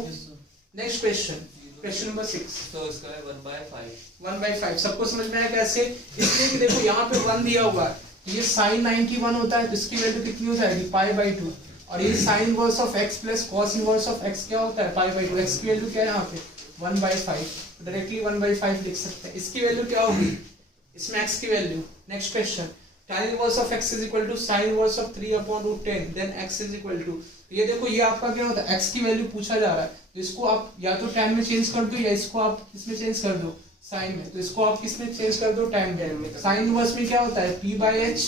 Next question, question number 6। तो इसका है 1/5। 1/5 सबको समझ में आया कैसे? इसलिए कि देखो यहाँ पे 1 दिया हुआ है, ये sin 91 होता है, जिसकी वैल्यू कितनी हो जाएगी π/2। और ये sin inverse of x plus cos inverse of x क्या होता है π/2। x की वैल्यू क्या है यहाँ पे 1/5, डायरेक्टली 1/5 लिख सकते हैं। इसकी वैल्यू क्या होगी इसमें x की वैल्यू? Next question, tan inverse of x is equal to sin inverse of 3/√10 then x is equal to, ये देखो ये आपका क्या होता है x की वैल्यू पूछा जा रहा है, तो इसको आप या तो tan में चेंज कर दो या इसको आप किसमें चेंज कर दो sin में। तो इसको आप किसमें चेंज कर दो tan में। sin इनवर्स में क्या होता है p/h,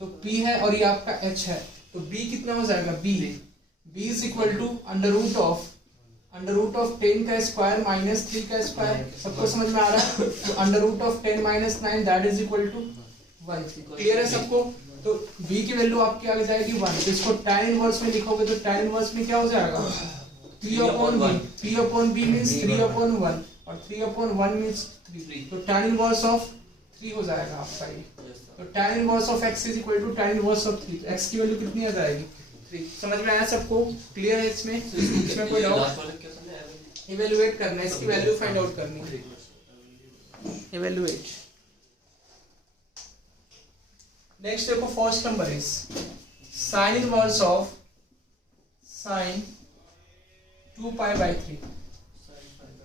तो p है और ये आपका h है, तो b कितना हो जाएगा b b is equal to under root of 10 का स्क्वायर माइनस 3 का स्क्वायर, सबको समझ में आ रहा है? तो under root of 10 minus 9 that is equal to 1। Clear है सबको? तो b की वैल्यू आपकी आ जाएगी 1। तो इसको tan इनवर्स में लिखोगे तो tan इनवर्स में क्या हो जाएगा? 3/b। 3/b मींस 3/1 और 3/1 मींस 3। तो tan इनवर्स ऑफ 3 हो जाएगा आपका ये। तो tan inverse of x is equal to tan inverse of 3। x की वैल्यू कितनी आ जाएगी? 3। समझ में आया सबको? क्लियर है इसमें? इसमें कोई डाउट? इवैल्यूएट करना है, इसकी वैल्यू फाइंड आउट करनी है। इवैल्यूएट। नेक्स्ट देखो first number is sine inverse of sine 2π/3।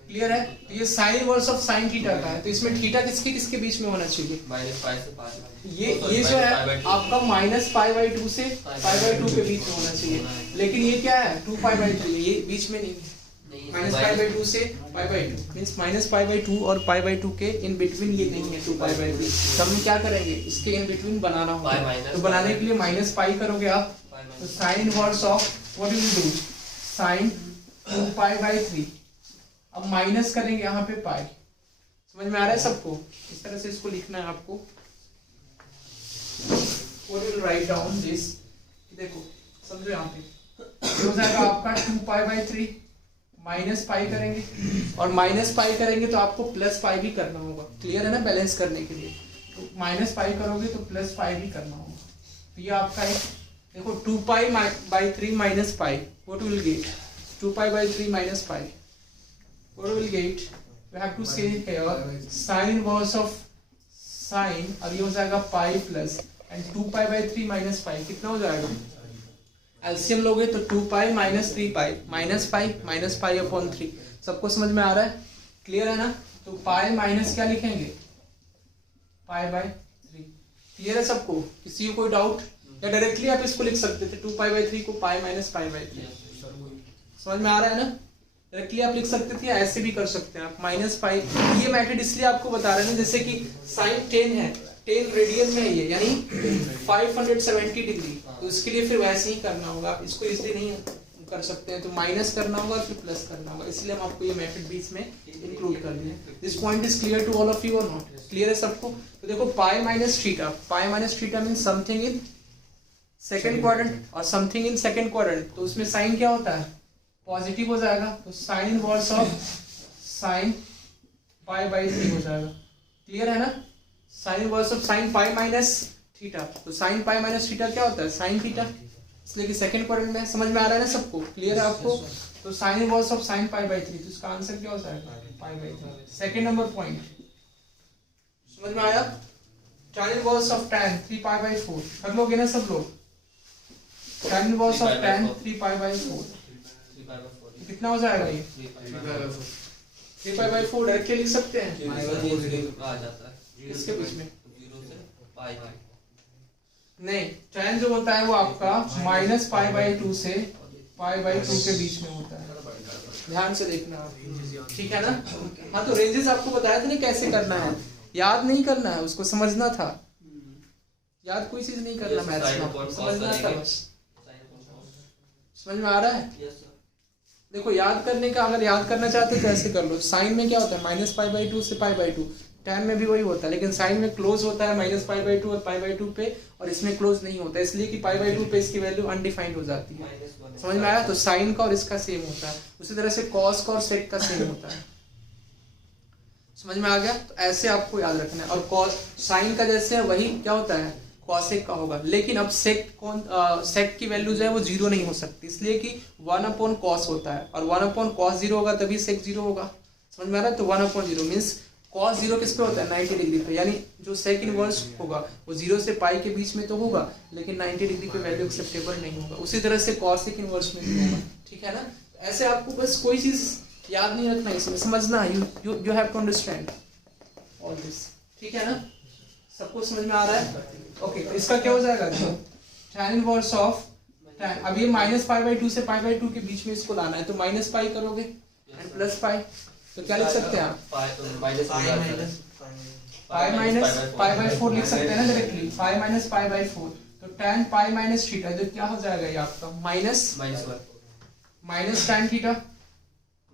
Clear है? तो ये sine inverse of sine theta का है, तो इसमें थीटा किसके किसके बीच में होना चाहिए? -π से π। ये जो है आपका -π/2 से π/2 के बीच में होना चाहिए, लेकिन ये क्या है? 2π/3, ये बीच में नहीं है। -π/2 से π/2 मींस -π/2 और π/2 के इन बिटवीन ये नहीं है 2π/3। तो हम क्या करेंगे? इसके इन बिटवीन बनाना होगा। तो बनाने के लिए -π करोगे आप, तो sine inverse of what you will do? Sine 2π/3। अब माइनस करेंगे यहाँ पे पाई। समझ में आ रहा है सबको? इस तरह से इसको लिखना है आपको। What will write down this? देखो समझो यहाँ पे हो जाएगा आपका 2π/3 माइनस पाई करेंगे, और माइनस पाई करेंगे तो आपको प्लस पाई भी करना होगा। क्लियर है ना? बैलेंस करने के लिए तो माइनस पाई करोगे तो प्लस पाई भी करना होगा। तो ये आपका है, देखो 2π/3 minus pi, what will get? 2π/3 minus pi, what will get? We have to say here sin inverse of sin, अब ये हो जाएगा pi plus and 2π/3 minus pi, कितना हो जाएगा? एलसीएम लोगे तो 2π माइनस 3π माइनस पाई अपॉन 3। सबको समझ में आ रहा है? क्लियर है ना? तो पाई माइनस क्या लिखेंगे? π/3। क्लियर है सबको? किसी को कोई डाउट? या डायरेक्टली आप इसको लिख सकते थे 2π/3 को पाई माइनस π/3। समझ में आ रहा है ना? डायरेक्टली आप लिख सकते थे, ऐसे भी कर सकते हैं आप -π। ये मेथड इसलिए आपको बता रहे हैं जैसे कि साइन 10 है, 10 रेडियन में है ये, यानी 570 डिग्री। तो इसके लिए फिर वैसे ही करना होगा, इसको इसलिए नहीं कर सकते हैं, तो माइनस करना होगा फिर प्लस करना होगा। इसलिए हम आपको ये मेथड बीच में इंक्लूड कर दिए। This point is clear to all of you और नॉट? क्लियर है सबको? तो देखो pi minus theta mean something in second quadrant और समथिंग इन सेकंड क्वाड्रेंट। तो उसमें साइन क्या होता है? पॉजिटिव हो जाएगा। तो साइन इनवर्स ऑफ साइन π/3 हो जाएगा। क्लियर है ना? Sign inverse of sine pi minus theta, तो साइन पाई माइनस थीटा क्या होता है? साइन थीटा, इसलिए कि सेकंड क्वाड्रेंट में। समझ में आ रहा है ना सबको? क्लियर है आपको? तो साइन इनवर्स ऑफ साइन π/3, तो इसका आंसर क्या हो जाएगा? π/3। सेकंड नंबर पॉइंट समझ में आया? tan इनवर्स ऑफ tan 3π/4 कर लोगे ना सब लोग? tan इनवर्स ऑफ tan 3π/4 कितना हो जाएगा? ये 3π/4 डायरेक्टली लिख सकते हैं। आ जाता है इसके बीच में 0 से पाई नहीं, tan जो होता है वो आपका -π/2 से π/2 के बीच में होता है। ध्यान से देखना आप, ठीक है ना? हाँ, तो रेंजेस आपको बताया था ना कैसे करना है, याद नहीं करना है, उसको समझना था। याद कोई चीज नहीं करना मैथ्स में, समझना था बस। समझ में आ रहा है? देखो याद करने का, अगर याद करना चाहते तो ऐसे कर लो। साइन में क्या होता है? -π/2 से π/2। tan में भी वही होता है, लेकिन साइन में क्लोज होता है -π/2 और π/2 पे, और इसमें क्लोज नहीं होता है, इसलिए कि π/2 पे इसकी वैल्यू अनडिफाइंड हो जाती है। समझ में आया? तो साइन का और इसका सेम होता है, उसी तरह से कॉस का और सेक का सेम होता है। समझ में आ गया? तो ऐसे आपको याद रखना है। और कॉस साइन का जैसे है वही क्या होता है? कॉसेक का होगा। लेकिन अब सेक की वैल्यू जो है वो 0 नहीं हो सकती, इसलिए कि 1/cos होता है, और 1/cos 0 होगा तभी सेक 0 होगा। समझ में आ रहा है? तो 1/0 मीन्स cos 0 किस पे होता है? 90 डिग्री पे, यानी जो सेक इनवर्स होगा वो 0 से पाई के बीच में तो होगा, लेकिन 90 डिग्री पे वैल्यू एक्सेप्टेबल नहीं होगा। उसी तरह से कॉसेक इनवर्स में भी होगा। ठीक है ना? ऐसे आपको बस कोई चीज याद नहीं रखना, इसमें समझना है। You have to understand all this. ठीक है ना? सबको समझ में आ रहा है? ओके, तो इसका क्या हो जाएगा? tan इनवर्स ऑफ tan, अब ये -π/2 से π/2 के बीच में इसको लाना है, तो -π करोगे एंड +π, तो क्या लिख सकते हैं आप? पाई माइनस π/4 लिख सकते हैं ना डायरेक्टली, पाई माइनस π/4। तो tan पाई माइनस थीटा जो क्या हो जाएगा ये आपका -1 minus tan theta,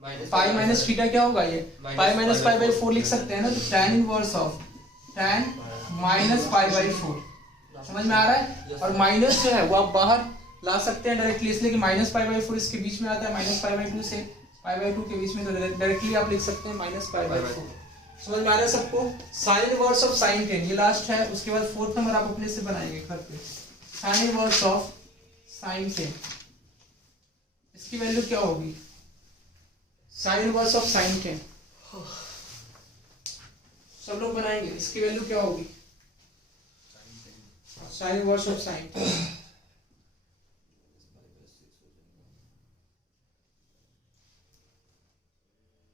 minus pi minus theta क्या होगा ये, पाई माइनस पाई बाई 4 लिख सकते हैं ना, तो tan inverse of tan minus pi by 4, समझ में आ रहा है। और माइनस जो है वो आप बाहर ला सकते हैं डायरेक्टली, इसलिए कि माइनस पाई बाई 4 इसके बीच में आता है, माइनस पाई बाई 2 से पाई बाई 2 के बीच में, तो डायरेक्टली आप लिख सकते हैं माइनस पाई बाई 4। समझ में आ रहा है सबको। साइन इनवर्स ऑफ साइन 10 ये लास्ट है, उसके बाद फोर्थ नंबर आप अपने से बनाएंगे घर पे। साइन इनवर्स ऑफ साइन 10 इसकी वैल्यू क्या होगी, साइन इनवर्स ऑफ साइन 10 सब लोग बनाएंगे, इसकी वैल्यू क्या होगी, sign inverse of sign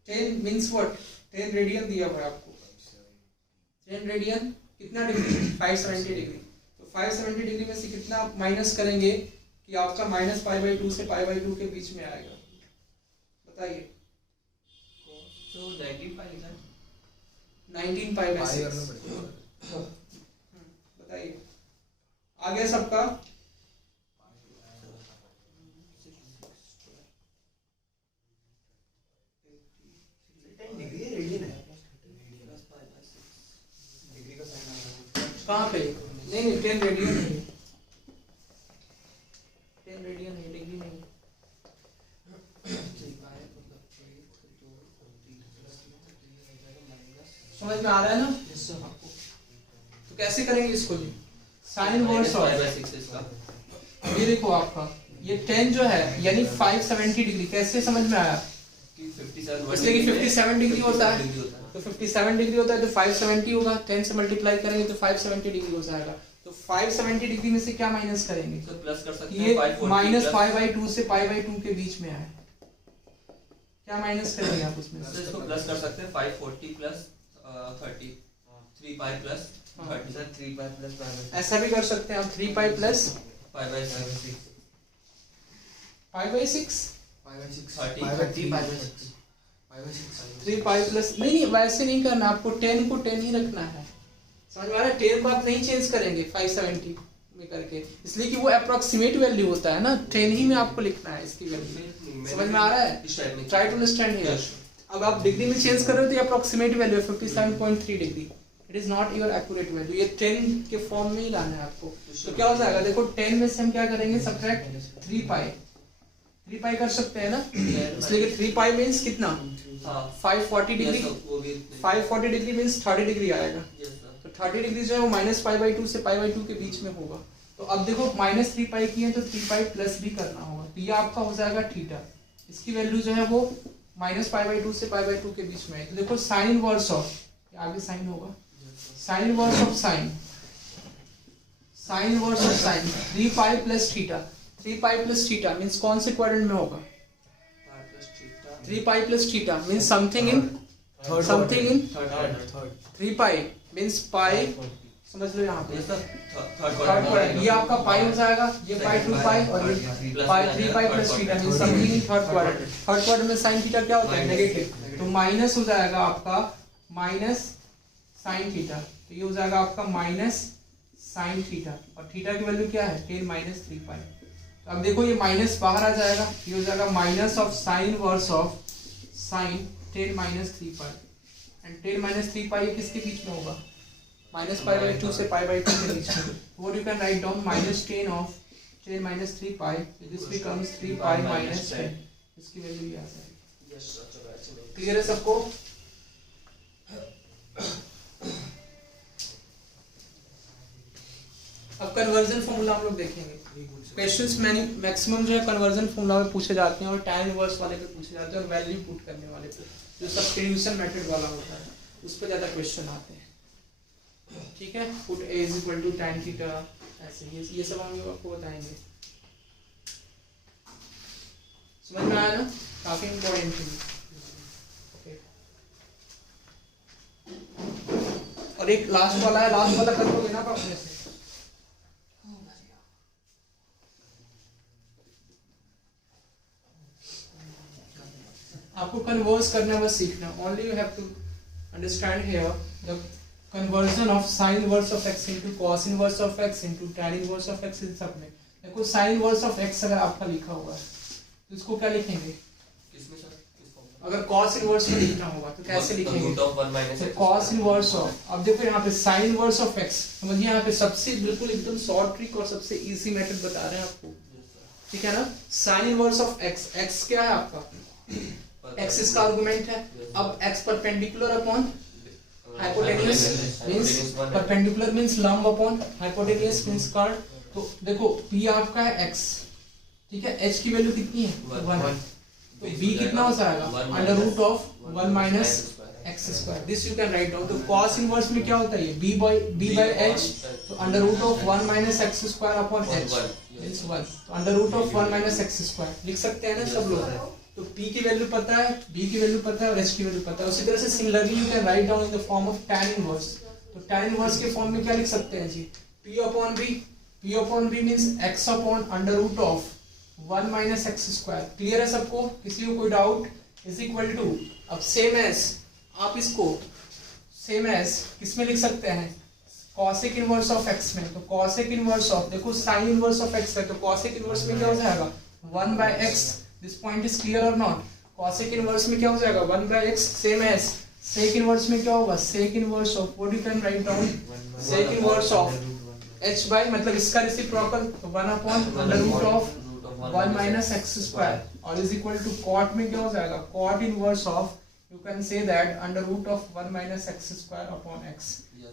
10 means what, 10 radian दिया हुआ है आपको, 10 रेडियन कितना डिग्री, 570 डिग्री। तो 570 डिग्री में से कितना माइनस करेंगे कि आपका माइनस पाई बाई 2 से पाई बाई 2 के बीच में आएगा, बताइए। तो 19 पाई लिखा है, 19 पाई बाई 6 बताइए। आ गया सबका, कहाँ पे, नहीं 10 रेडियन नहीं, 10 रेडियन नहीं, डिग्री नहीं। समझ में आ रहा है ना आपको। तो कैसे करेंगे इसको जी, sine inverse of, pi by 6 इसका, ये देखो आपका ये 10 जो है यानी 570 डिग्री, कैसे समझ में आया, कि 57 इसलिए कि 57 डिग्री होता है, डिग्री होता है। तो 57 डिग्री होता है तो 570 होगा, 10 से मल्टीप्लाई करेंगे तो 570 डिग्री हो जाएगा। तो 570 डिग्री में से क्या माइनस करेंगे, तो प्लस कर सकते हैं ये 540 माइनस प्लस- पाई बाई 2 से पाई बाई 2 के बीच में है, क्या माइनस करेंगे आप उसमें तो से, इसको प्लस कर सकते हैं 540 प्लस 30, 3 पाई प्लस हाँ। 30 sir 3 pi plus pi by ऐसा भी कर सकते हैं हम, 3 pi plus pi by 6 pi by 6, 30 3 pi plus, नहीं वैसे नहीं करना, आपको 10 को 10 ही रखना है, समझ में आ रहा है। 10 को आप नहीं चेंज करेंगे 570 में करके, इसलिए कि वो अप्रोक्सीमेट वैल्यू होता है ना, 10 ही में आपको लिखना है इसकी वैल्यू, समझ में आ रहा है। इस टाइप में ट्राई टू अंडरस्टैंड हियर। अब आप डिग्री में चेंज कर रहे हो तो ये अप्रोक्सीमेट वैल्यू है 57.3 degree, it is not your accurate value, ये 10 के फॉर्म में ही लाना है आपको। तो क्या हो जाएगा, देखो 10 में से हम क्या करेंगे, सब्ट्रैक्ट 3 पाई कर सकते हैं ना, इसलिए कि 3 पाई मींस कितना, हाँ 540 डिग्री, वो भी 540 डिग्री मींस 30 डिग्री आएगा, यस सर। तो 30 डिग्री जो है वो माइनस पाई बाई 2 से पाई बाई 2 के बीच में होगा। तो अब देखो माइनस 3 पाई की है तो 3 पाई प्लस भी करना होगा, तो ये आपका हो जाएगा थीटा, इसकी वैल्यू जो है वो माइनस पाई बाई 2 से पाई बाई 2 के बीच में है। तो देखो साइन इनवर्स ऑफ, आगे साइन होगा, sine inverse of sine, sine inverse of sine 3 pi plus theta, 3 pi plus theta means कौन से क्वाड्रेंट में होगा, 3 pi plus theta means something in, something in third 3 pi means pi, समझ लो यहाँ पे यस सर थर्ड क्वाड्रेंट, ये आपका पाई हो जाएगा, ये पाई 2 पाई और ये पाई 3 pi plus theta means something in third quadrant. Third quadrant में साइन थीटा क्या होता है, नेगेटिव, तो माइनस हो जाएगा आपका माइनस साइन थीटा, तो ये हो जाएगा आपका माइनस साइन थीटा, और थीटा की वैल्यू क्या है 10 माइनस 3 पाई। तो अब देखो ये माइनस बाहर आ जाएगा, ये हो जाएगा minus of sine inverse of sign 10 minus 3 pi, and 10 minus 3 पाई किसके बीच में होगा, माइनस पाई बाई 2 से पाई बाई 2 के बीच में। What you can write down minus 10 of 10 minus 3 pi, this becomes 3 pi minus 10, इसकी वैल्यू ये आ जाएगी। यस सर चलो ऐसे क्लियर है सबको। अब कन्वर्जन फॉर्मूला हम लोग देखेंगे, क्वेश्चंस मैक्सिमम जो है कन्वर्जन फॉर्मूला में पूछे जाते हैं और tan इनवर्स वाले पे पूछे जाते हैं और वैल्यू पुट करने वाले पे, जो सब्स्टिट्यूशन मेथड वाला होता है उस पे ज्यादा क्वेश्चन आते हैं, ठीक है। Put a is equal to tan theta, ऐसे ये सब हम लोग आपको बताएंगे, समझ में आया ना, काफी इंपॉर्टेंट है। और एक लास्ट वाला है, लास्ट वाला कर लोगे ना आप अपने से, आपको कन्वर्स करना बस सीखना, only you have to understand here the conversion of sine inverse of x into cos inverse of x into tan inverse of x इन सब में। देखो साइन इनवर्स ऑफ x अगर आपका लिखा हुआ है तो इसको क्या लिखेंगे? किसमें सर? किस फॉर्म में? अगर cos इनवर्स में लिखना होगा तो कैसे लिखेंगे? रूट ऑफ 1 माइनस तो x cos इनवर्स ऑफ, अब देखो यहाँ पे sin इनवर्स ऑफ x, समझिए यहाँ पे सबसे बिल्कुल एकदम शॉर्ट ट्रिक और सबसे इजी मेथड बता रहे हैं आपको, ठीक है ना? sin inverse of x, x क्या है आपका? x इसका आर्गुमेंट है। अब x perpendicular upon hypotenuse means perpendicular means लंब अपॉन हाइपोटेन्यूज मींस कर्व। तो देखो p आपका है x, ठीक है, h की वैल्यू कितनी है? 1 है, तो b कितना हो जाएगा? Under root of 1 minus x square, this you can write down. तो cos इनवर्स में क्या होता है? ये b by h, तो under root of 1 minus x square upon h means 1, तो under root of 1 minus x square लिख सकते हैं ना सब लोग? तो p की वैल्यू पता है, b की वैल्यू पता है और h की वैल्यू पता है। उसी तरह से similarly you can write down in the form of tan inverse. तो tan इनवर्स के फॉर्म में क्या लिख सकते हैं जी? p upon b means x upon under root of 1 minus x square. Clear है सबको? किसी को कोई डाउट? इज इक्वल टू, अब सेम एज आप इसको सेम एज किसमें लिख सकते हैं? cosec इनवर्स ऑफ x में। तो cosec इनवर्स ऑफ, देखो sin इनवर्स ऑफ x है तो cosec इनवर्स में क्या हो जाएगा? 1 by x। This point is clear और नॉट? cosec इनवर्स में क्या हो जाएगा? 1 by x, same as sec inverse में क्या होगा? sec inverse of, what you can write down? sec inverse of h by मतलब इसका रेसिप्रोकल, तो 1 upon under root of 1 minus x square, और इज इक्वल टू कॉट में क्या हो जाएगा? Cot inverse of, you can say that under root of 1 minus x square upon x।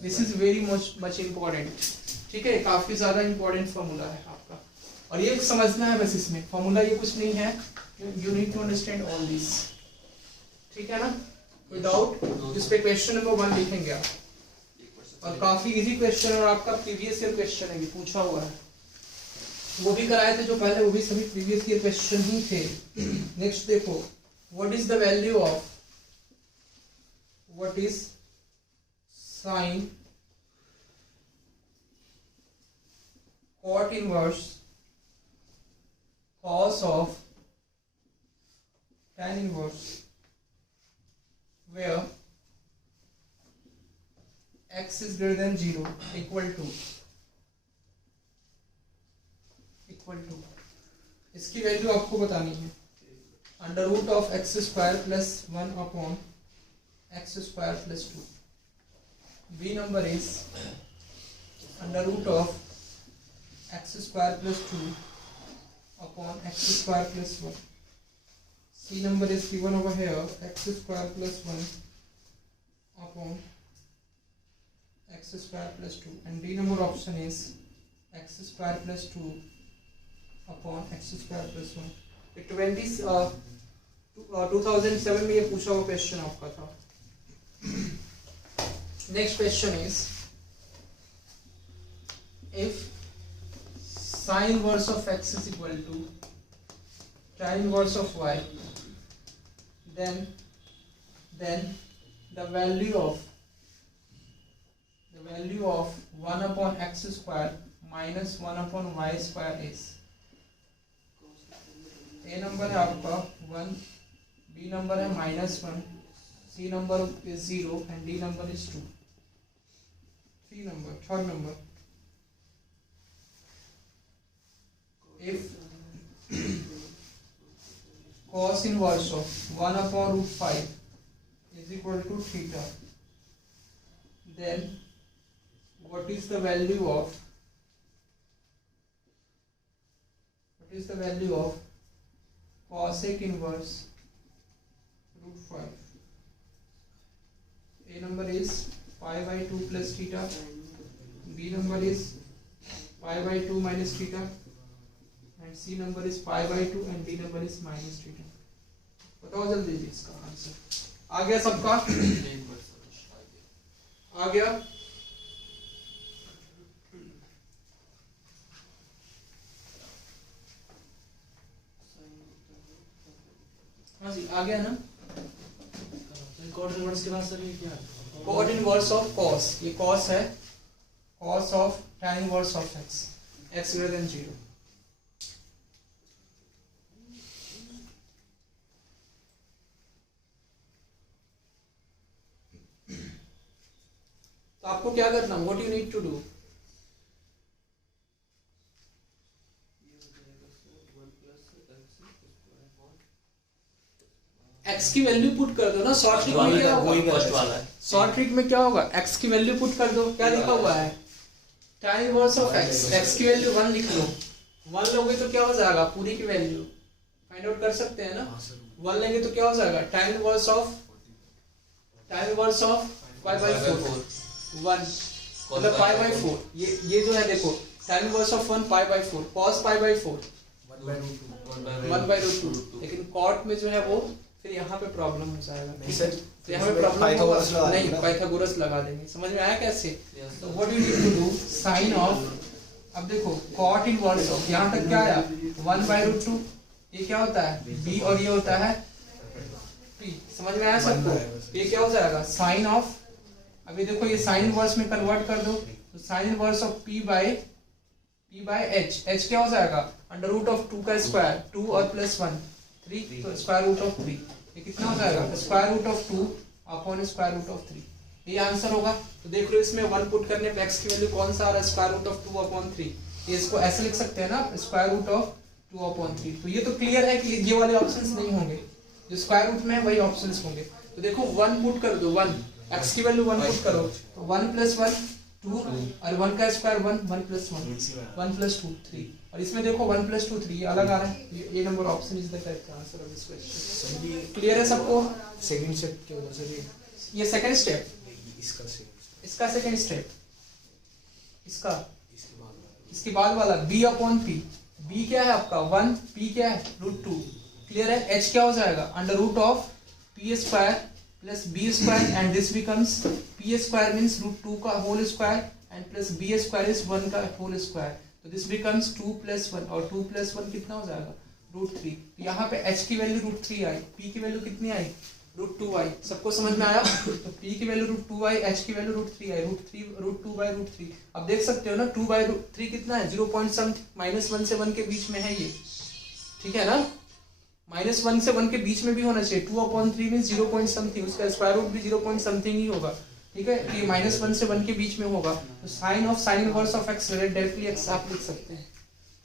This is very much important, ठीक है, काफी ज्यादा important formula है आपका, और ये समझना है बस। इसमें फॉर्मूला ये कुछ नहीं है, you need to understand all this, ठीक है ना? विदाउट इस पे क्वेश्चन नंबर 1 लिखेंगे आप, और काफी इजी क्वेश्चन, और आपका प्रीवियस ईयर क्वेश्चन है, ये पूछा हुआ है, वो भी कराए थे जो पहले, वो भी सभी प्रीवियस ईयर क्वेश्चन ही थे। नेक्स्ट देखो, what is the value of, what is sine cot inverse cos of tan inverse where x is greater than 0 equal to इसकी वैल्यू आपको बतानी है under root of x square plus 1 upon x square plus 2। B number is under root of x square plus 2 upon x square plus 1. C number is given over here, x square plus 1 upon x square plus 2, and D number option is x square plus 2 upon x square plus 1. ये 2007 में ये पूछा हुआ question आपका था। Next question is, if sin inverse of x is equal to tan inverse of y, then the value of 1 upon x square minus 1 upon y square is, a number है आपका 1, b number है -1, c number is 0 and d number is 2। Third number, if cos inverse of 1 upon root 5 is equal to theta, then what is the value of cosec inverse root 5? A number is pi by 2 plus theta, b number is pi by 2 minus theta, and C number is pi by 2 and D number is minus theta। बताओ जल्दी जी इसका answer. आ गया सबका? आ गया? हाँ जी, आ गया ना? Cot inverse के बाद सर ये क्या? कॉट इनवर्स ऑफ cos, ये cos है, cos ऑफ tan inverse of x, x greater than 0। तो आपको क्या करना, what you need to do, x की वैल्यू पुट कर दो ना, शॉर्ट ट्रिक में क्या होगा, फर्स्ट वाला है। शॉर्ट ट्रिक में क्या होगा, x की वैल्यू पुट कर दो, क्या लिखा हुआ है tan inverse of x, x की वैल्यू 1 लिख लो, 1 लोगे तो क्या हो जाएगा, पूरी की वैल्यू फाइंड आउट कर सकते हैं ना, 1 लेंगे तो क्या हो जाएगा tan inverse of pi by 4 1 मतलब pi by 4, ये जो है देखो tan inverse of 1 pi by 4 cos pi by 4 1 by root 2, लेकिन cot में जो है वो फिर यहाँ पे प्रॉब्लम हो जाएगा, नहीं सर, तो यहाँ पे प्रॉब्लम पाइथागोरस लगा नहीं, देंगे ना। पाइथागोरस लगा देंगे, समझ में आया कैसे, Yes, तो sir. What you need to do sine of, अब देखो cot इनवर्स ऑफ, यहाँ तक क्या आया 1 by root 2, ये क्या होता है b और ये होता है p, समझ में आया सबको, ये क्या हो जाएगा साइन ऑफ, अभी देखो ये साइन इनवर्स में कन्वर्ट कर दो, तो sine inverse of p by h क्या हो जाएगा अंडर रूट ऑफ 2 का स्क्वायर, 2 और प्लस 1 3, तो स्क्वायर रूट ऑफ 3, ये कितना हो जाएगा square root of 2 upon square root of 3, ये आंसर होगा। तो देख लो इसमें 1 पुट करने पे x की वैल्यू कौन सा आ रहा है, स्क्वायर रूट ऑफ 2 अपॉन 3, ये इसको ऐसे लिख सकते हैं ना स्क्वायर रूट ऑफ 2 अपॉन 3, तो ये तो क्लियर है कि ये वाले ऑप्शंस नहीं होंगे, जो स्क्वायर रूट में है वही ऑप्शंस होंगे। तो देखो 1 पुट कर दो, 1 x की वैल्यू 1 पुट करो, तो 1 प्लस 1 2 और 1 का स्क्वायर 1 1 प्लस 1 1 प्लस 2 3, और इसमें देखो 1 प्लस 2 3 ये अलग आ रहा है, ये number option is the correct answer of this question. Clear है सबको, सेकंड स्टेप क्या होगा सर, ये सेकंड स्टेप, इसका सेकंड, इसका सेकंड स्टेप, इसका इसके बाद इसके बाद वाला b अपॉन p, b क्या है आपका 1, p क्या है रूट 2, क्लियर है, h क्या हो जाएगा under root of p square plus b square and this becomes p square means root 2 का whole square and plus b square is 1 का होल स्क्वायर, तो दिस बिकम्स 2 प्लस 1 और 2 प्लस 1 कितना हो जाएगा रूट 3, तो यहाँ पे h की वैल्यू रूट 3 आई, p की वैल्यू कितनी आई रूट 2 आई, सबको समझ में आया, तो p की वैल्यू रूट 2 आई, h की वैल्यू रूट 3 आई, रूट 2 बाई रूट 3, अब देख सकते हो ना 2 बाई रूट 3 कितना है 0 पॉइंट समथिंग -1 से 1 के बीच में है ये, ठीक है ना, -1 से 1 के बीच में भी होना चाहिए, 2 अपॉन 3 मीन 0 पॉइंट समथिंग, उसका स्क्वायर रूट भी 0 पॉइंट समथिंग ही होगा, ठीक है, ये -1 से 1 के बीच में होगा, तो sine of sine inverse of x directly x आप लिख सकते हैं,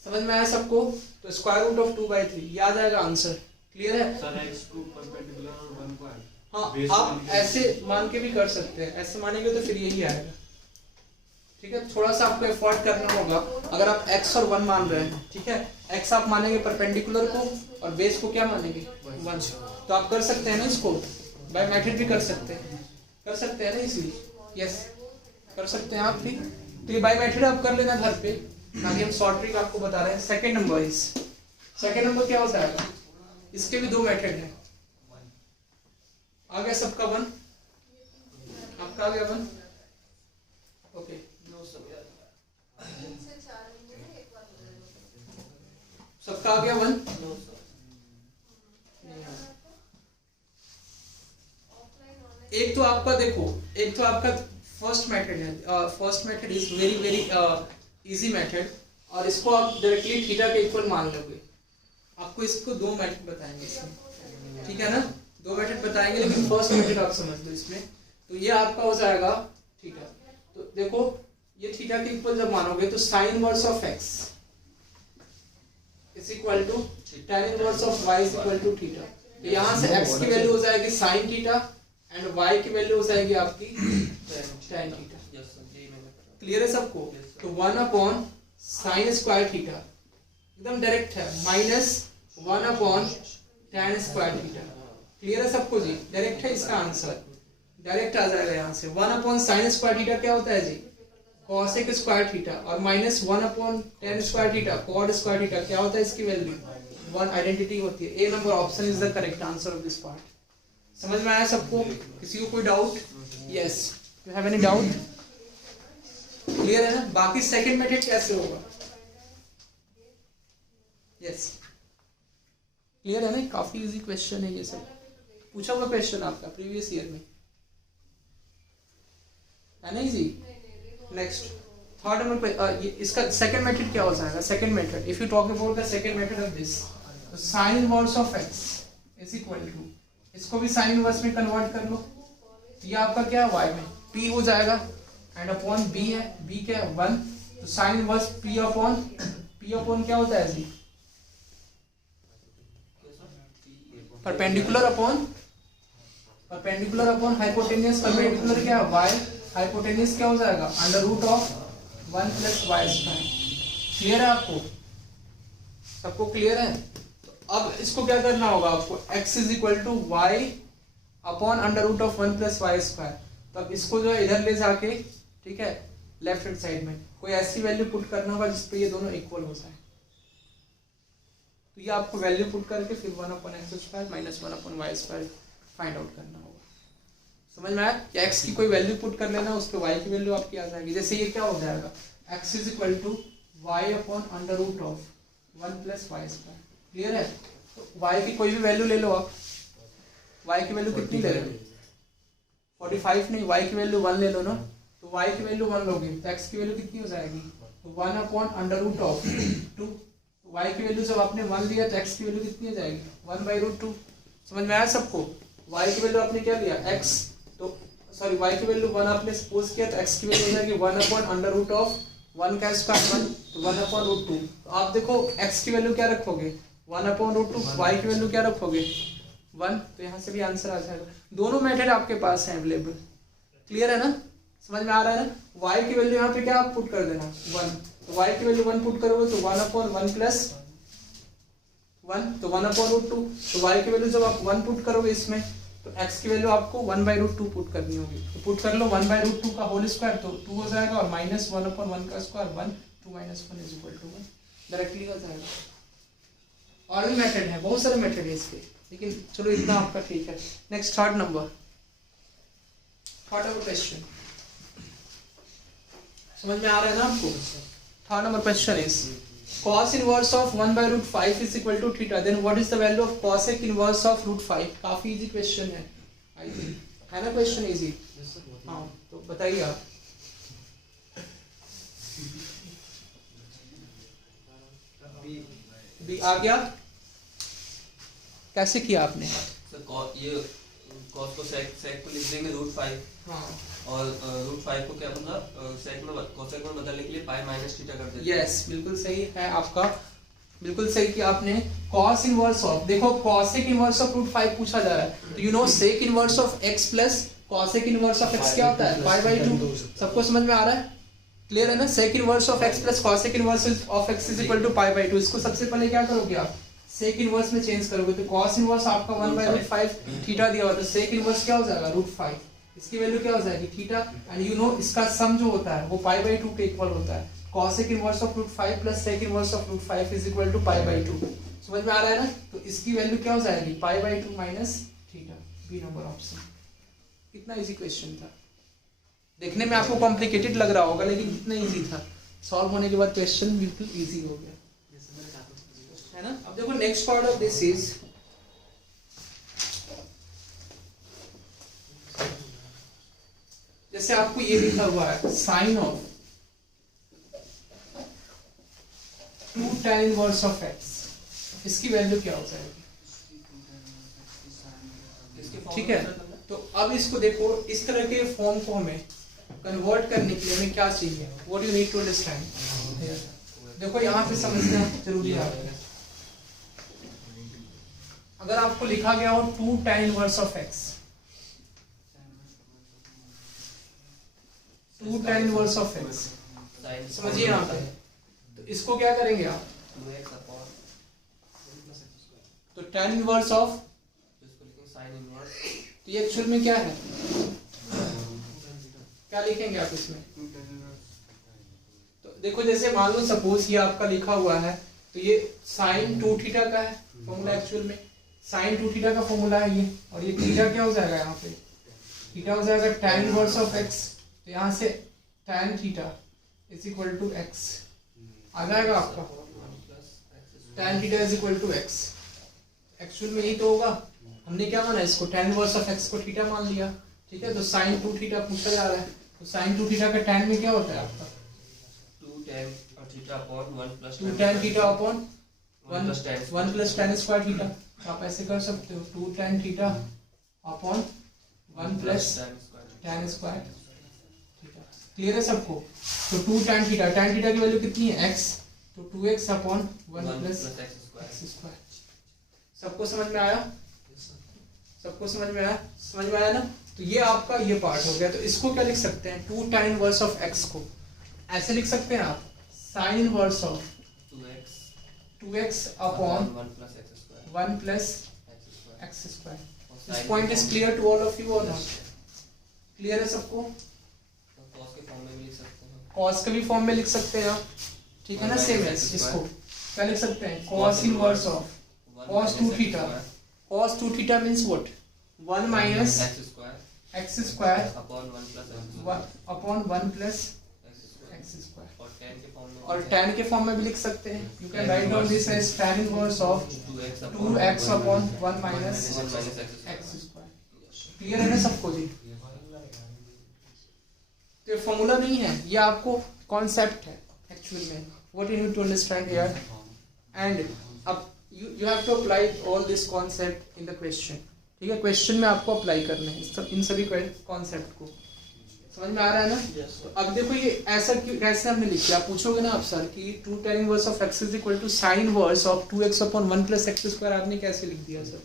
समझ में आया सबको, तो स्क्वायर रूट ऑफ 2 बाई 3 ये आ जाएगा आंसर, क्लियर है सर x को परपेंडिकुलर और 1 को हाँ, आप ऐसे मान के भी कर सकते हैं, ऐसे मानेंगे तो फिर यही आएगा, ठीक है, थोड़ा सा आपको एफर्ट करना होगा, अगर आप x और 1 मान रहे हैं, ठीक है, x आप मानेंगे परपेंडिकुलर को और बेस को क्या मानेंगे 1, तो आप कर सकते हैं ना इसको, बाय मेथड भी कर सकते हैं ना इसलिए, यस कर सकते हैं आप भी, तो ये बाय मेथड आप कर लेना घर पे, ताकि हम शॉर्ट ट्रिक आपको बता रहे हैं। सेकंड नंबर क्या हो जाएगा, इसके भी 2 मेथड हैं, आ गया सबका 1, आपका आ गया 1, ओके सबका आ गया 1, एक तो आपका देखो, एक तो आपका फर्स्ट मेथड है, first method is very very easy method, और इसको आप डायरेक्टली थीटा के इक्वल मान लोगे, आपको इसको 2 मेथड बताएंगे इसमें, ठीक है ना, 2 मेथड बताएंगे, लेकिन फर्स्ट मेथड आप समझ लो इसमें, तो ये आपका हो जाएगा थीटा, तो देखो ये थीटा के इक्वल जब मानोगे तो sine inverse of x is equal to tan inverse of y is equal to theta, तो यहाँ से x की वैल्यू हो जाएगी sin थीटा एंड y की वैल्यू हो जाएगी आपकी tan थीटा, क्लियर है सबको, तो 1 अपॉन साइन स्क्वायर थीटा एकदम डायरेक्ट है, -1 upon tan square theta, clear है सबको जी, डायरेक्ट है इसका आंसर, डायरेक्ट आ जाएगा यहाँ से, 1 अपॉन साइन स्क्वायर थीटा क्या होता है जी cosec स्क्वायर थीटा, और -1 upon tan square theta cot square theta क्या होता है इसकी वैल्यू 1, आइडेंटिटी होती है, A number option is the correct answer of this part, समझ में आया सबको, किसी को कोई doubt, yes you have any doubt, clear है ना, बाकी सेकंड मेथड कैसे होगा, यस क्लियर है ना, काफी इजी क्वेश्चन है ये सब, पूछा हुआ क्वेश्चन आपका प्रीवियस ईयर में है ना इजी। नेक्स्ट थर्ड नंबर पे इसका सेकंड मेथड क्या हो जाएगा, second method if you talk about the second method of this, sine inverse of x is equal to, इसको भी साइन इनवर्स में कन्वर्ट कर लो, ये आपका क्या है y में p हो जाएगा एंड अपॉन b है, b क्या है 1, तो साइन इनवर्स p अपॉन क्या होता है जी परपेंडिकुलर अपॉन हाइपोटेनियस। परपेंडिकुलर क्या है y, हाइपोटेनियस क्या हो जाएगा under root of 1 plus y square. Clear है आपको, सबको क्लियर है? तो अब इसको क्या करना होगा आपको, x is equal to y upon under root of 1 plus y square. तब इसको जो है इधर ले जाके, ठीक है, लेफ्ट हैंड साइड में कोई ऐसी वैल्यू पुट करना होगा जिसपे ये दोनों इक्वल हो जाए। तो ये आपको वैल्यू पुट करके फिर 1 upon x square minus 1 upon y square find out करना होगा। समझ में आया? या x की कोई वैल्यू पुट कर लेना, उस पे y की वैल्यू आपकी आ जाएगी। जैसे ये क्या हो जाएगा, x is equal to y upon under root of 1 plus y square. Clear है? तो y की कोई भी वैल्यू ले लो आप, y की वैल्यू कितनी ले रहे हो? 45 नहीं, y की वैल्यू 1 ले लो ना। तो y की वैल्यू 1 लोगे तो x की वैल्यू कितनी हो जाएगी, तो 1 upon under root of 2। y की वैल्यू जब आपने 1 लिया तो x की वैल्यू कितनी हो जाएगी, 1/√2। समझ में आया सबको? y की वैल्यू आपने क्या लिया, x, तो सॉरी y की वैल्यू 1 आपने सपोज किया, तो x की वैल्यू हो जाएगी 1 अपॉन अंडर रूट ऑफ 1 का स्क्वायर 1, तो 1 अपॉन √2। तो आप देखो x की वैल्यू क्या रखोगे, 1 अपॉन √2, y की वैल्यू क्या रखोगे 1। तो यहाँ से भी आंसर आ जाएगा। दोनों मेथड आपके पास है अवेलेबल। क्लियर है ना, समझ में आ रहा है ना? y की वैल्यू यहाँ पे क्या आप पुट कर देना 1, तो y की वैल्यू 1 पुट करोगे तो 1 अपॉन 1 प्लस 1, तो 1 अपॉन √2। तो y की वैल्यू जब आप 1 पुट करोगे इसमें, तो x की वैल्यू आपको 1/√2 पुट करनी होगी। तो पुट कर लो 1/√2 का होल स्क्वायर, तो 2 हो जाएगा, और माइनस 1 अपॉन 1 का square 1, 2 minus 1 is equal to 1 directly हो जाएगा। और भी मेथड है, बहुत सारे मेथड है इसके, लेकिन चलो इतना आपका ठीक है। नेक्स्ट थर्ड नंबर क्वेश्चन समझ में आ रहा है ना आपको? Third number question is cos inverse of 1/√5 is equal to theta, then what is the value of cosec inverse of √5? काफी इजी क्वेश्चन है, आई थिंक है ना क्वेश्चन इजी? हाँ, तो बताइए आप। बी आ गया? कैसे किया आपने? सर ये cos को sec को लिख देंगे √5, हाँ, और √5 को क्या मतलब sec में cosec में बदलने के लिए पाई माइनस थीटा कर देते हैं। यस, बिल्कुल सही है आपका, बिल्कुल सही किया आपने। cos इनवर्स ऑफ, देखो cosec इनवर्स ऑफ √5 पूछा जा रहा है, तो you know sec inverse of x plus cosec inverse of x क्या होता है, पाई/2। सबको समझ में आ रहा है? क्लियर है ना? sec inverse of x plus cosec inverse of x is equal to पाई/2। इसको सबसे पहले क्या करोगे आप, sec इनवर्स में चेंज करोगे, तो cos इनवर्स आपका 1/√5 थीटा दिया हुआ, तो sec इनवर्स क्या हो जाएगा √5, इसकी वैल्यू क्या हो जाएगी थीटा, एंड यू नो इसका सम जो होता है वो पाई/2 के इक्वल होता है। cosec inverse of √5 plus sec inverse of √5 is equal to पाई/2। समझ में आ रहा है ना? तो इसकी वैल्यू क्या हो जाएगी, पाई/2 minus theta, B number option. कितना इजी क्वेश्चन था, देखने में आपको कॉम्प्लिकेटेड लग रहा होगा, लेकिन कितना इजी था, सॉल्व होने के बाद क्वेश्चन बिल्कुल इजी हो गया, है ना? अब देखो next part of this is जैसे आपको ये लिखा हुआ है sine of 2 tan inverse of x, इसकी वैल्यू क्या हो जाएगी? ठीक है, तो अब इसको देखो, इस तरह के फॉर्म को हमें कन्वर्ट करने के लिए हमें क्या चाहिए, what you need to understand. देखो यहाँ पे समझना जरूरी है। अगर आपको लिखा गया हो 2 tan inverse of x, 2 tan inverse of x, समझिए यहाँ पे, तो इसको क्या करेंगे आप, 2x अपॉन, तो tan इनवर्स ऑफ, इसको लिखेंगे sin इनवर्स, तो ये एक्चुअल में क्या है, क्या लिखेंगे आप इसमें? तो देखो जैसे मान लो सपोज ये आपका लिखा हुआ है, तो ये sin 2 थीटा का है फॉर्मूला, एक्चुअल में sin 2 थीटा का फॉर्मूला है ये, और ये थीटा क्या हो जाएगा यहाँ पे, थीटा हो जाएगा tan इनवर्स ऑफ x, तो यहाँ से tan theta is equal to x आ जाएगा आपका, tan theta is equal to x। Actual में यही तो होगा, हमने क्या माना इसको, tan इनवर्स ऑफ x को थीटा मान लिया, ठीक है? तो sin 2 थीटा पूछा जा रहा है, तो sin 2 थीटा का tan में क्या होता है आपका, 2 tan theta upon 1 plus 2 tan theta upon 1 plus tan square theta. आप ऐसे कर सकते हो, 2 tan theta upon 1 plus tan square theta. Clear है सबको? तो 2 tan थीटा की वैल्यू कितनी है x, तो 2x upon 1 plus x square. सबको समझ में आया? सबको समझ में आया? समझ में आया ना? तो ये आपका ये पार्ट हो गया। तो इसको क्या लिख सकते हैं? 2 tan इनवर्स ऑफ x को ऐसे लिख सकते हैं आप, sin inverse of 2x upon 1 plus x square. This point is clear to all of you और नॉट? क्लियर है सबको? कॉस के फॉर्म में भी लिख सकते हैं, कॉस के भी फॉर्म में लिख सकते हैं आप, ठीक है ना? सेम है। इसको क्या लिख सकते हैं? cos inverse of cos 2 theta. cos 2 theta means what? 1 minus x square upon 1 plus x square. और tan के फॉर्म में, और tan के फॉर्म में भी लिख सकते हैं। You can write down this as tan inverse of 2x upon 1 minus x square. Clear है ना सबको जी? तो ये फॉर्मूला नहीं है, ये आपको कॉन्सेप्ट है एक्चुअल में, what you need to understand here and अब you have to apply all this concept in the question. ठीक है, क्वेश्चन में आपको अप्लाई करना है इन सभी कॉन्सेप्ट को। समझ में आ रहा है ना? तो अब देखो ये ऐसा क्यों, कैसे हमने लिखा? आप पूछोगे ना आप सर कि 2 tan inverse of x is equal to sin inverse of 2x upon 1 plus x square, आपने कैसे लिख दिया सर?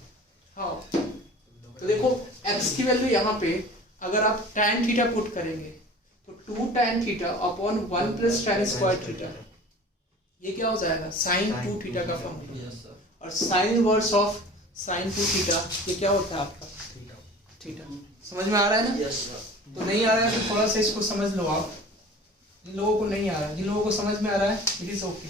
हाँ, तो देखो x की वैल्यू यहाँ पे अगर आप tan थीटा पुट करेंगे तो 2 tan theta upon 1 plus tan square theta, ये क्या हो जाएगा? sin 2 थीटा का फॉर्मूला। और sin inverse of sin 2 theta ये क्या होता है आपका? थीटा। समझ में आ रहा है ना? तो नहीं आ रहा है तो थोड़ा सा इसको समझ लो आप। जिन लोगों को नहीं आ रहा है, जिन लोगों को समझ में आ रहा है इट इज ओके,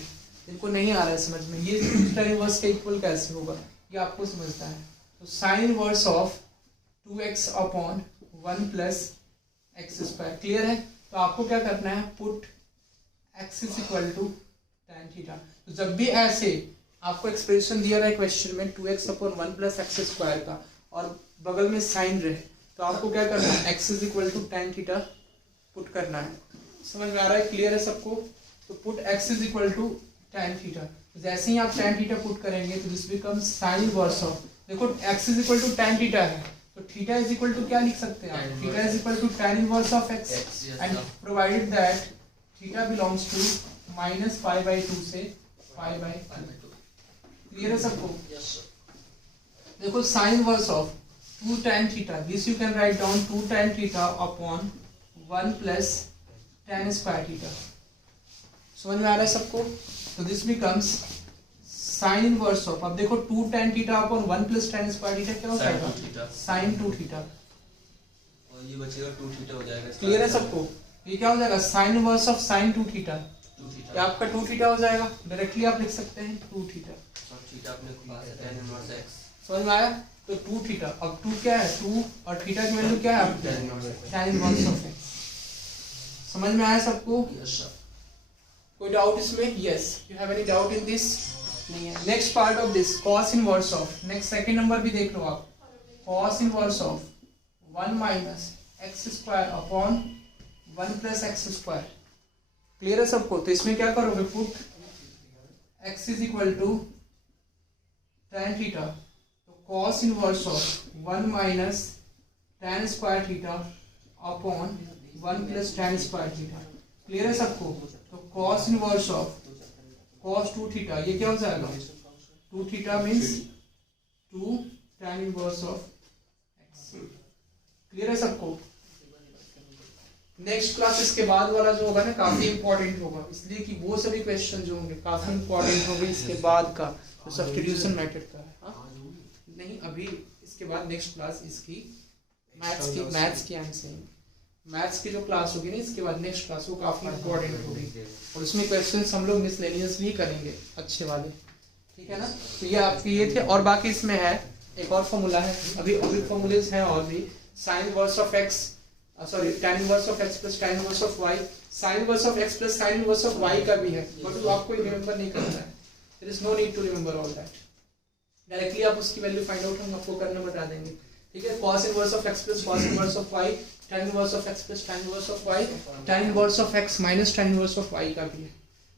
जिनको नहीं आ रहा है समझ में, ये tan इनवर्स का इक्वल कैसे होगा ये आपको समझना है। तो sin inverse of 2x upon 1 plus x square. Clear है? तो आपको क्या करना है? Put x is equal to tan theta. तो जब भी ऐसे आपको एक्सप्रेशन दिया रहा है क्वेश्चन में 2x upon 1 plus x square का और बगल में साइन रहे, तो आपको क्या करना है? x is equal to tan theta put करना है। समझ में आ रहा है? क्लियर है सबको? तो put x is equal to tan theta. जैसे ही आप tan थीटा पुट करेंगे तो this becomes sin inverse of, देखो x is equal to tan theta है तो थीटा इज इक्वल टू क्या लिख सकते हैं आप? Theta is equal to tan inverse of x and provided that theta belongs to minus pi by 2 से पाई by 2। Clear है सबको? देखो sin inverse of 2 tan theta, this you can write down 2 tan theta upon 1 plus tan square theta. समझ में आ रहा है सबको? तो this becomes sin inverse of, अब देखो 2 tan theta upon 1 plus tan square theta क्या हो जाएगा? sin 2 theta. और ये बचेगा 2 थीटा हो जाएगा। क्लियर है सबको? ये क्या हो जाएगा? sin inverse of sin 2 theta. ये आपका 2 थीटा हो जाएगा, डायरेक्टली आप लिख सकते हैं 2 थीटा। और थीटा अपने पास है tan इनवर्स x। समझ में आया? तो 2 थीटा, अब 2 क्या है? 2 और थीटा की वैल्यू क्या है आपकी? tan inverse of x। समझ में आया सबको? कोई डाउट इसमें? Yes, you have any doubt in this? नहीं है। Next part of this cos inverse of, next second number भी देख लो आप, cos inverse of 1 minus x square upon 1 plus x square. Clear है सबको? तो इसमें क्या करोगे? Put x is equal to tan theta, तो cos inverse of 1 minus tan square theta upon 1 plus tan square theta. Clear है सबको? तो cos inverse of cos 2 theta, ये क्या हो जाएगा? 2 theta means 2 tan inverse of x। Clear है सबको? नेक्स्ट क्लास इसके बाद वाला जो होगा ना काफी इंपॉर्टेंट होगा, इसलिए कि वो सभी क्वेश्चन जो होंगे काफी इंपॉर्टेंट होंगे इसके बाद का, जो सब्स्टिट्यूशन मेथड का है। नहीं, अभी इसके बाद नेक्स्ट क्लास इसकी मैथ्स की मैथ्स की जो क्लास होगी ना इसके बाद नेक्स्ट क्लास, वो काफी इंपॉर्टेंट होगी और उसमें क्वेश्चंस हम लोग मिसलेनियस भी करेंगे अच्छे वाले। ठीक है ना? तो ये आपके ये थे, और बाकी इसमें है एक और फॉर्मूला है, अभी फॉर्मूलेज हैं और भी, sign inverse of x, sorry tan inverse of x plus tan inverse of y, sin inverse of x plus sin inverse of y का भी है, बट आपको रिमेंबर नहीं करना है। There is no need to remember all that, directly आप उसकी value find out हम आपको करना बता देंगे। ठीक है? cos inverse of x plus cos inverse of y, tan inverse of x plus tan inverse of y, tan inverse of x minus tan inverse of y का भी है।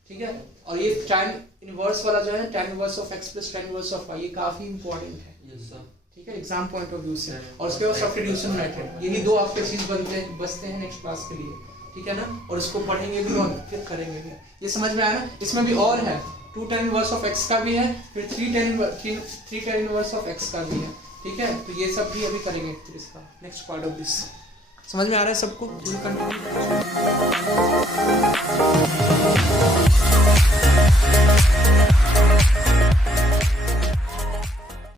ठीक है? और ये tan इनवर्स वाला जो है tan inverse of x plus tan inverse of y, ये काफी इंपॉर्टेंट है। Yes sir. ठीक है? एग्जाम पॉइंट ऑफ व्यू से, और उसके बाद सब्स्टिट्यूशन मेथड, यही दो आपके चीज बचते हैं नेक्स्ट क्लास के लिए। ठीक है ना? और इसको पढ़ेंगे भी और फिर करेंगे भी। ये समझ में आया ना? इसमें भी और है, 2 tan इनवर्स ऑफ x का भी है, फिर 3 tan इनवर्स ऑफ x का भी है। ठीक है, तो ये सब भी अभी करेंगे फिर इसका नेक्स्ट पार्ट ऑफ दिस। समझ में आ रहा है सबको? कंटिन्यू